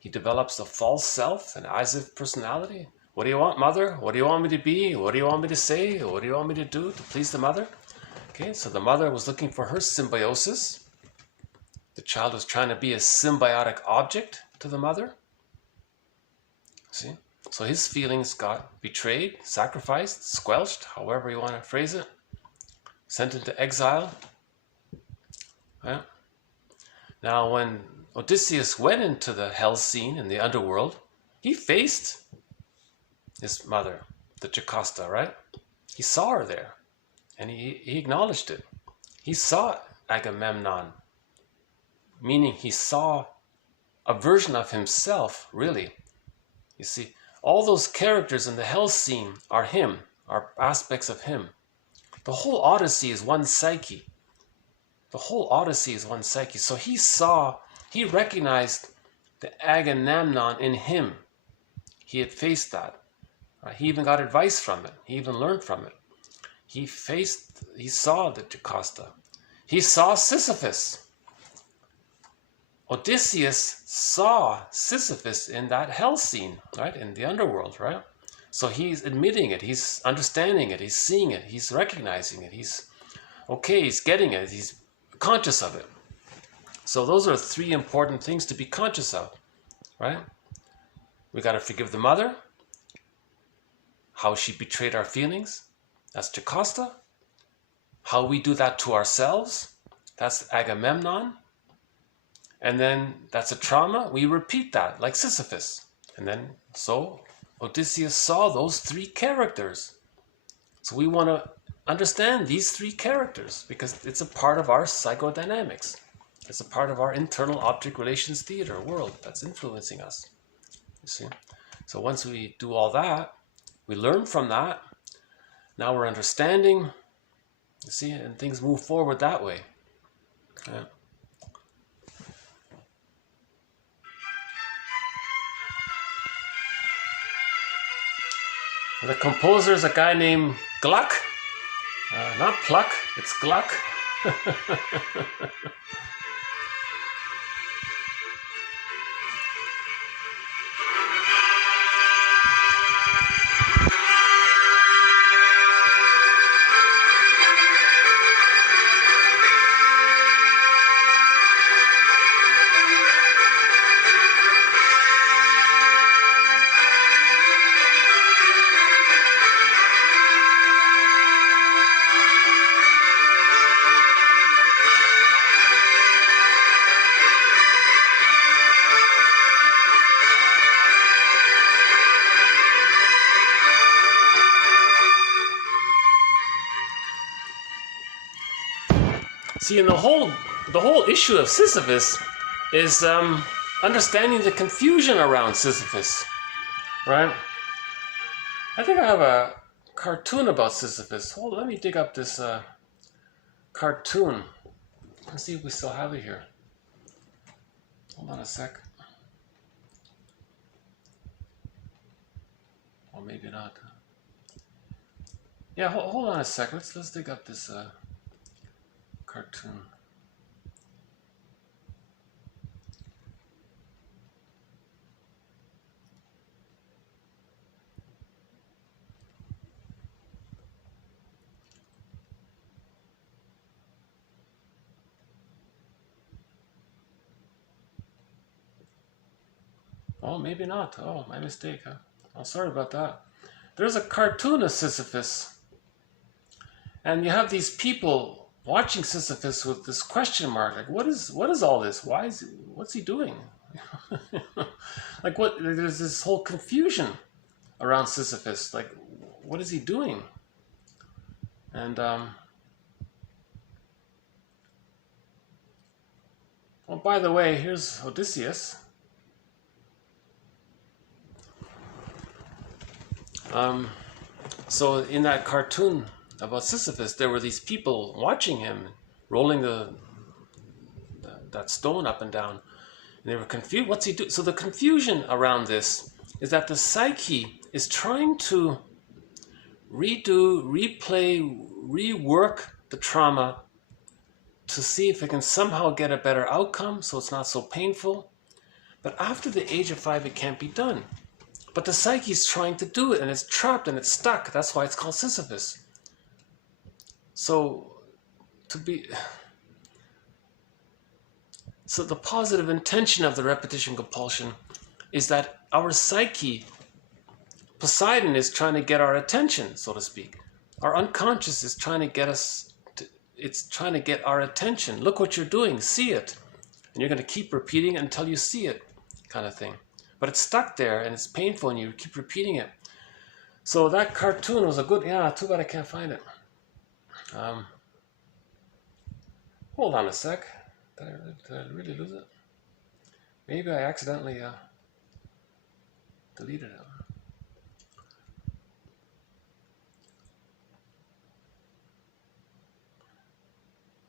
He develops a false self, an as-if personality. What do you want, mother? What do you want me to be? What do you want me to say? What do you want me to do to please the mother? Okay, so the mother was looking for her symbiosis. The child was trying to be a symbiotic object to the mother. See? So his feelings got betrayed, sacrificed, squelched, however you want to phrase it, sent into exile. Right? Now, when Odysseus went into the hell scene in the underworld, he faced his mother, the Jocasta, right? He saw her there, and he acknowledged it. He saw Agamemnon, meaning he saw a version of himself, really. You see, all those characters in the hell scene are him, are aspects of him. The whole Odyssey is one psyche. The whole Odyssey is one psyche. So he recognized the Agamemnon in him. He had faced that. He even got advice from it. He even learned from it. He saw the Jocasta. He saw Sisyphus. Odysseus saw Sisyphus in that hell scene, right? In the underworld, right? So he's admitting it. He's understanding it. He's seeing it. He's recognizing it. He's getting it. He's conscious of it. So those are three important things to be conscious of, right? We got to forgive the mother, how she betrayed our feelings, that's Jocasta. How we do that to ourselves, that's Agamemnon. And then that's a trauma, we repeat that, like Sisyphus. And then, so Odysseus saw those three characters. So we want to understand these three characters because it's a part of our psychodynamics. It's a part of our internal object relations theater world that's influencing us. You see? So once we do all that, we learn from that. Now we're understanding, you see, and things move forward that way. Yeah. The composer is a guy named Gluck. Not Pluck, it's Gluck. See, and the whole issue of Sisyphus is understanding the confusion around Sisyphus, right? I think I have a cartoon about Sisyphus. Hold on, let me dig up this cartoon. Let's see if we still have it here. Hold on a sec. Or maybe not. Yeah, hold on a sec. Let's dig up this cartoon. Oh, maybe not. Oh, my mistake, huh? Oh, sorry about that. There's a cartoon of Sisyphus. And you have these people watching Sisyphus with this question mark. Like, what is all this? What's he doing? Like, there's this whole confusion around Sisyphus. Like, what is he doing? And, oh, by the way, here's Odysseus. So in that cartoon, about Sisyphus, there were these people watching him rolling that stone up and down, and they were confused. What's he doing? So the confusion around this is that the psyche is trying to redo, replay, rework the trauma to see if it can somehow get a better outcome so it's not so painful. But after the age of 5, it can't be done. But the psyche is trying to do it, and it's trapped and it's stuck. That's why it's called Sisyphus. So the positive intention of the repetition compulsion is that our psyche, Poseidon is trying to get our attention, so to speak. Our unconscious is trying to get it's trying to get our attention. Look what you're doing, see it. And you're going to keep repeating until you see it, kind of thing. But it's stuck there and it's painful and you keep repeating it. So that cartoon was a good, yeah, too bad I can't find it. Hold on a sec. Did I really lose it? Maybe I accidentally deleted it.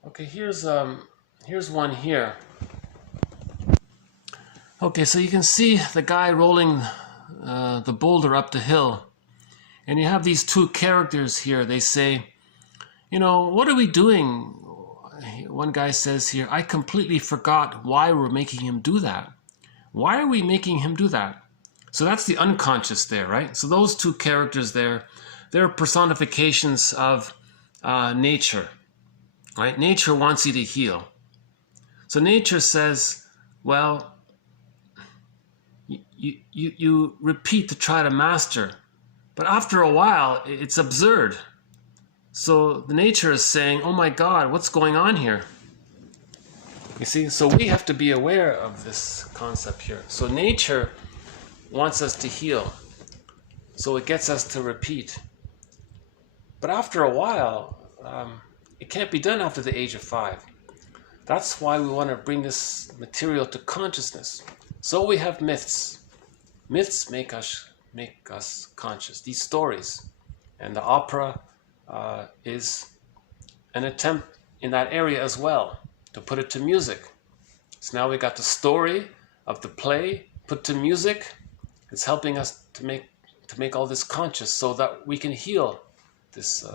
Okay, here's one here. Okay, so you can see the guy rolling the boulder up the hill. And you have these two characters here. They say, you know, what are we doing? One guy says here, I completely forgot why we're making him do that. Why are we making him do that? So that's the unconscious there, right? So those two characters there, they're personifications of nature, right? Nature wants you to heal. So nature says, well, you repeat to try to master, but after a while, it's absurd. So the nature is saying, oh my God, what's going on here? You see, so we have to be aware of this concept here. So nature wants us to heal. So it gets us to repeat. But after a while, it can't be done after the age of 5. That's why we want to bring this material to consciousness. So we have myths. Myths make us conscious. These stories. And the opera is an attempt in that area as well, to put it to music. So now we got the story of the play put to music. It's helping us to make all this conscious so that we can heal this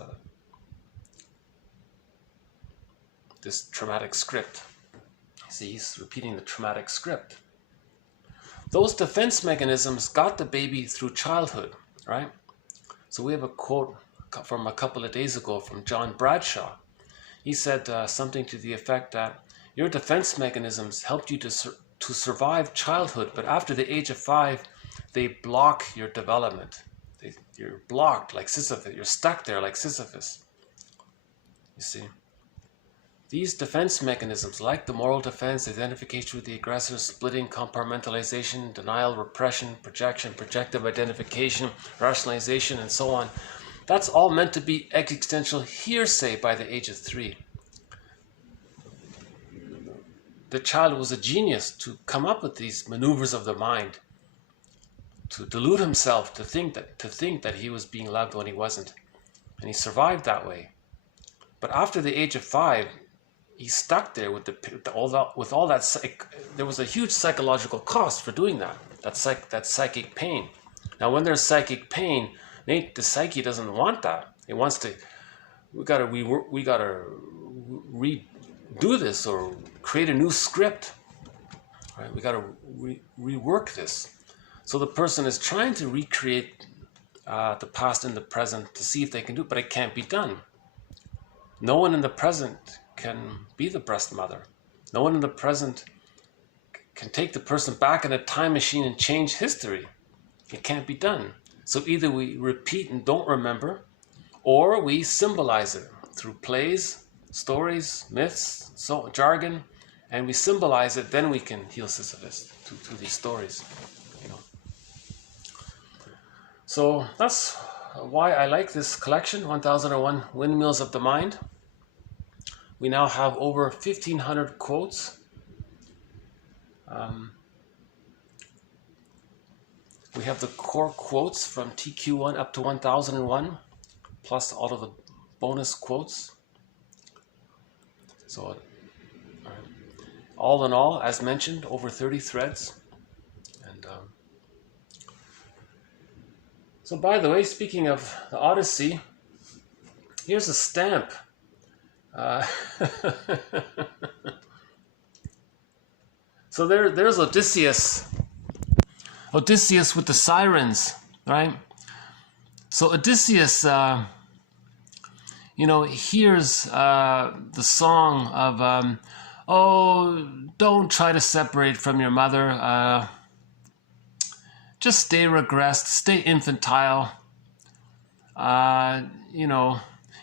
this traumatic script. See, he's repeating the traumatic script. Those defense mechanisms got the baby through childhood, right? So we have a quote from a couple of days ago from John Bradshaw. He said something to the effect that your defense mechanisms helped you to survive childhood, but after the age of 5, they block your development. You're blocked like Sisyphus. You're stuck there like Sisyphus. You see? These defense mechanisms, like the moral defense, identification with the aggressor, splitting, compartmentalization, denial, repression, projection, projective identification, rationalization, and so on, that's all meant to be existential hearsay by the age of 3. The child was a genius to come up with these maneuvers of the mind, to delude himself, to think that he was being loved when he wasn't, and he survived that way. But after the age of 5, he's stuck there with all that. There was a huge psychological cost for doing that. That psychic pain. Now, when there's psychic pain, the psyche doesn't want that. It wants to. We gotta redo this or create a new script. Right? We gotta rework this. So the person is trying to recreate the past in the present to see if they can do it, but it can't be done. No one in the present can be the breast mother. No one in the present can take the person back in a time machine and change history. It can't be done. So either we repeat and don't remember, or we symbolize it through plays, stories, myths, jargon, and we symbolize it. Then we can heal Sisyphus through these stories. You know. So that's why I like this collection, 1001 Windmills of the Mind. We now have over 1,500 quotes. We have the core quotes from TQ1 up to 1001, plus all of the bonus quotes. So, all in all, as mentioned, over 30 threads. And so, by the way, speaking of the Odyssey, here's a stamp. So there's Odysseus. Odysseus with the sirens, right? So Odysseus, hears the song of, oh, don't try to separate from your mother. Just stay regressed, stay infantile.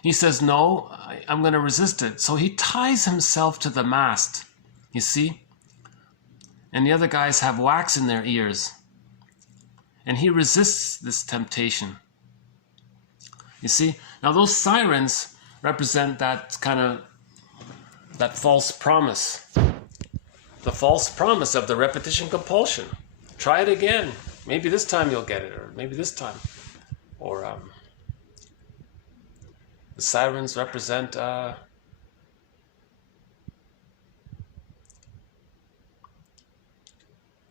He says, no, I'm going to resist it. So he ties himself to the mast, you see? And the other guys have wax in their ears. And he resists this temptation. You see? Now those sirens represent that false promise. The false promise of the repetition compulsion. Try it again. Maybe this time you'll get it, or maybe this time. Or the sirens represent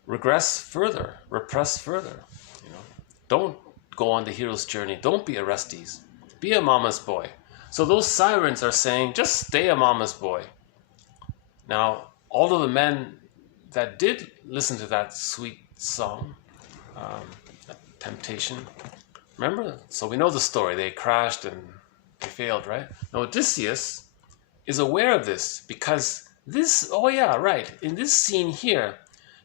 regress further, repress further. Don't go on the hero's journey. Don't be Orestes. Be a mama's boy. So those sirens are saying, just stay a mama's boy. Now, all of the men that did listen to that sweet song, Temptation, remember? So we know the story. They crashed and they failed, right? Now Odysseus is aware of this because this, in this scene here,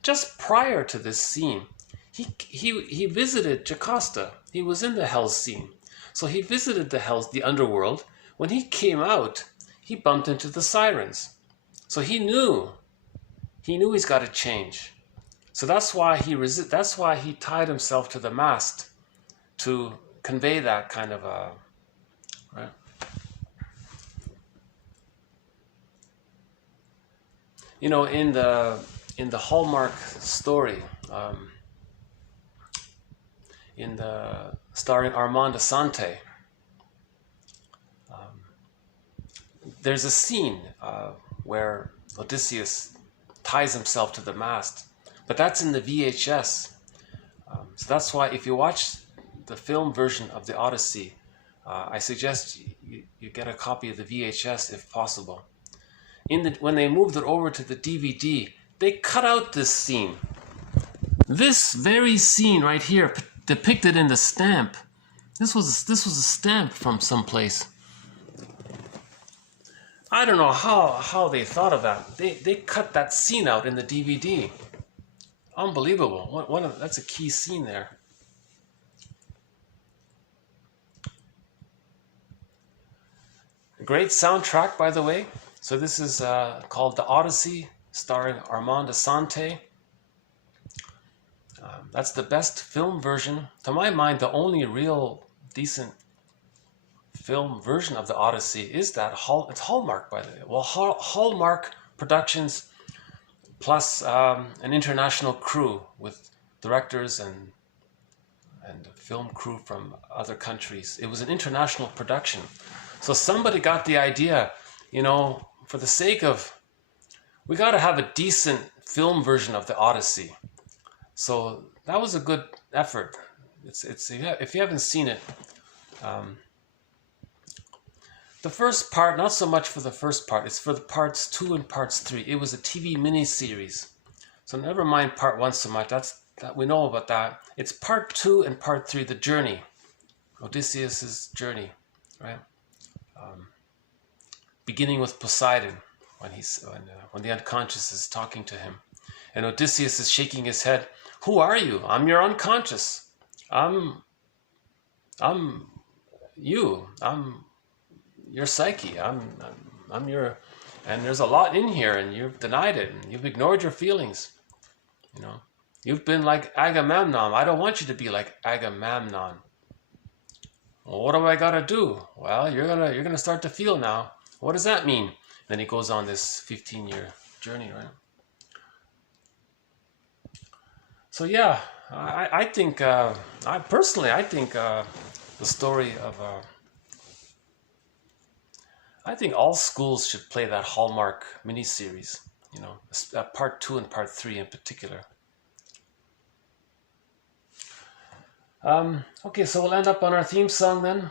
just prior to this scene, he visited Jocasta. He was in the Hell's scene. So he visited the underworld. When he came out, he bumped into the sirens. So he knew he's got to change. So that's why he tied himself to the mast to convey that kind of right? In the Hallmark story, starring Armand Assante, there's a scene where Odysseus ties himself to the mast, but that's in the VHS. So that's why if you watch the film version of the Odyssey, I suggest you get a copy of the VHS if possible. When they moved it over to the DVD, they cut out this scene. This very scene right here, depicted in the stamp. This was a stamp from someplace. I don't know how they thought of that. They cut that scene out in the DVD. Unbelievable. That's a key scene there. Great soundtrack, by the way. So this is called The Odyssey, starring Armand Assante. That's the best film version. To my mind, the only real decent film version of the Odyssey is that it's Hallmark, by the way. Well, Hallmark Productions plus an international crew with directors and film crew from other countries. It was an international production. So somebody got the idea, for the sake of, we got to have a decent film version of the Odyssey. So that was a good effort. If you haven't seen it, the first part, not so much for the first part, it's for the parts 2 and parts 3. It was a TV miniseries. So never mind part 1 so much. That we know about that. It's part 2 and part 3, the journey, Odysseus's journey, right? Beginning with Poseidon, when the unconscious is talking to him, and Odysseus is shaking his head. Who are you? I'm your unconscious. I'm you. I'm your psyche. I'm your, and there's a lot in here, and you've denied it, and you've ignored your feelings. You've been like Agamemnon. I don't want you to be like Agamemnon. Well, what do I gotta do? Well, you're gonna start to feel now. What does that mean? Then he goes on this 15-year journey, right? So yeah, I think the story of I think all schools should play that Hallmark miniseries, part 2 and part 3 in particular. Okay, so we'll end up on our theme song then.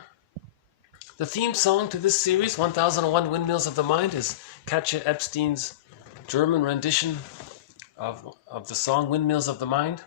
The theme song to this series, 1001 Windmills of the Mind, is Katja Epstein's German rendition of the song Windmills of the Mind.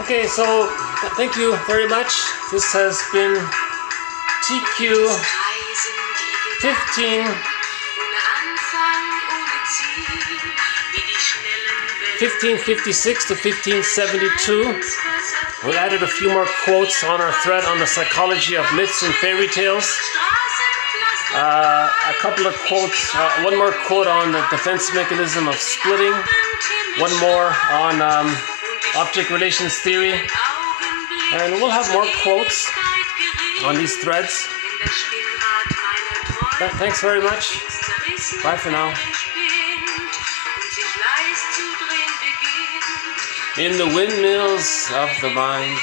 Okay, so thank you very much. This has been TQ 1556 to 1572. We added a few more quotes on our thread on the psychology of myths and fairy tales. A couple of quotes, one more quote on the defense mechanism of splitting, one more on object relations theory, and we'll have more quotes on these threads. Thanks very much. Bye for now. In the windmills of the mind.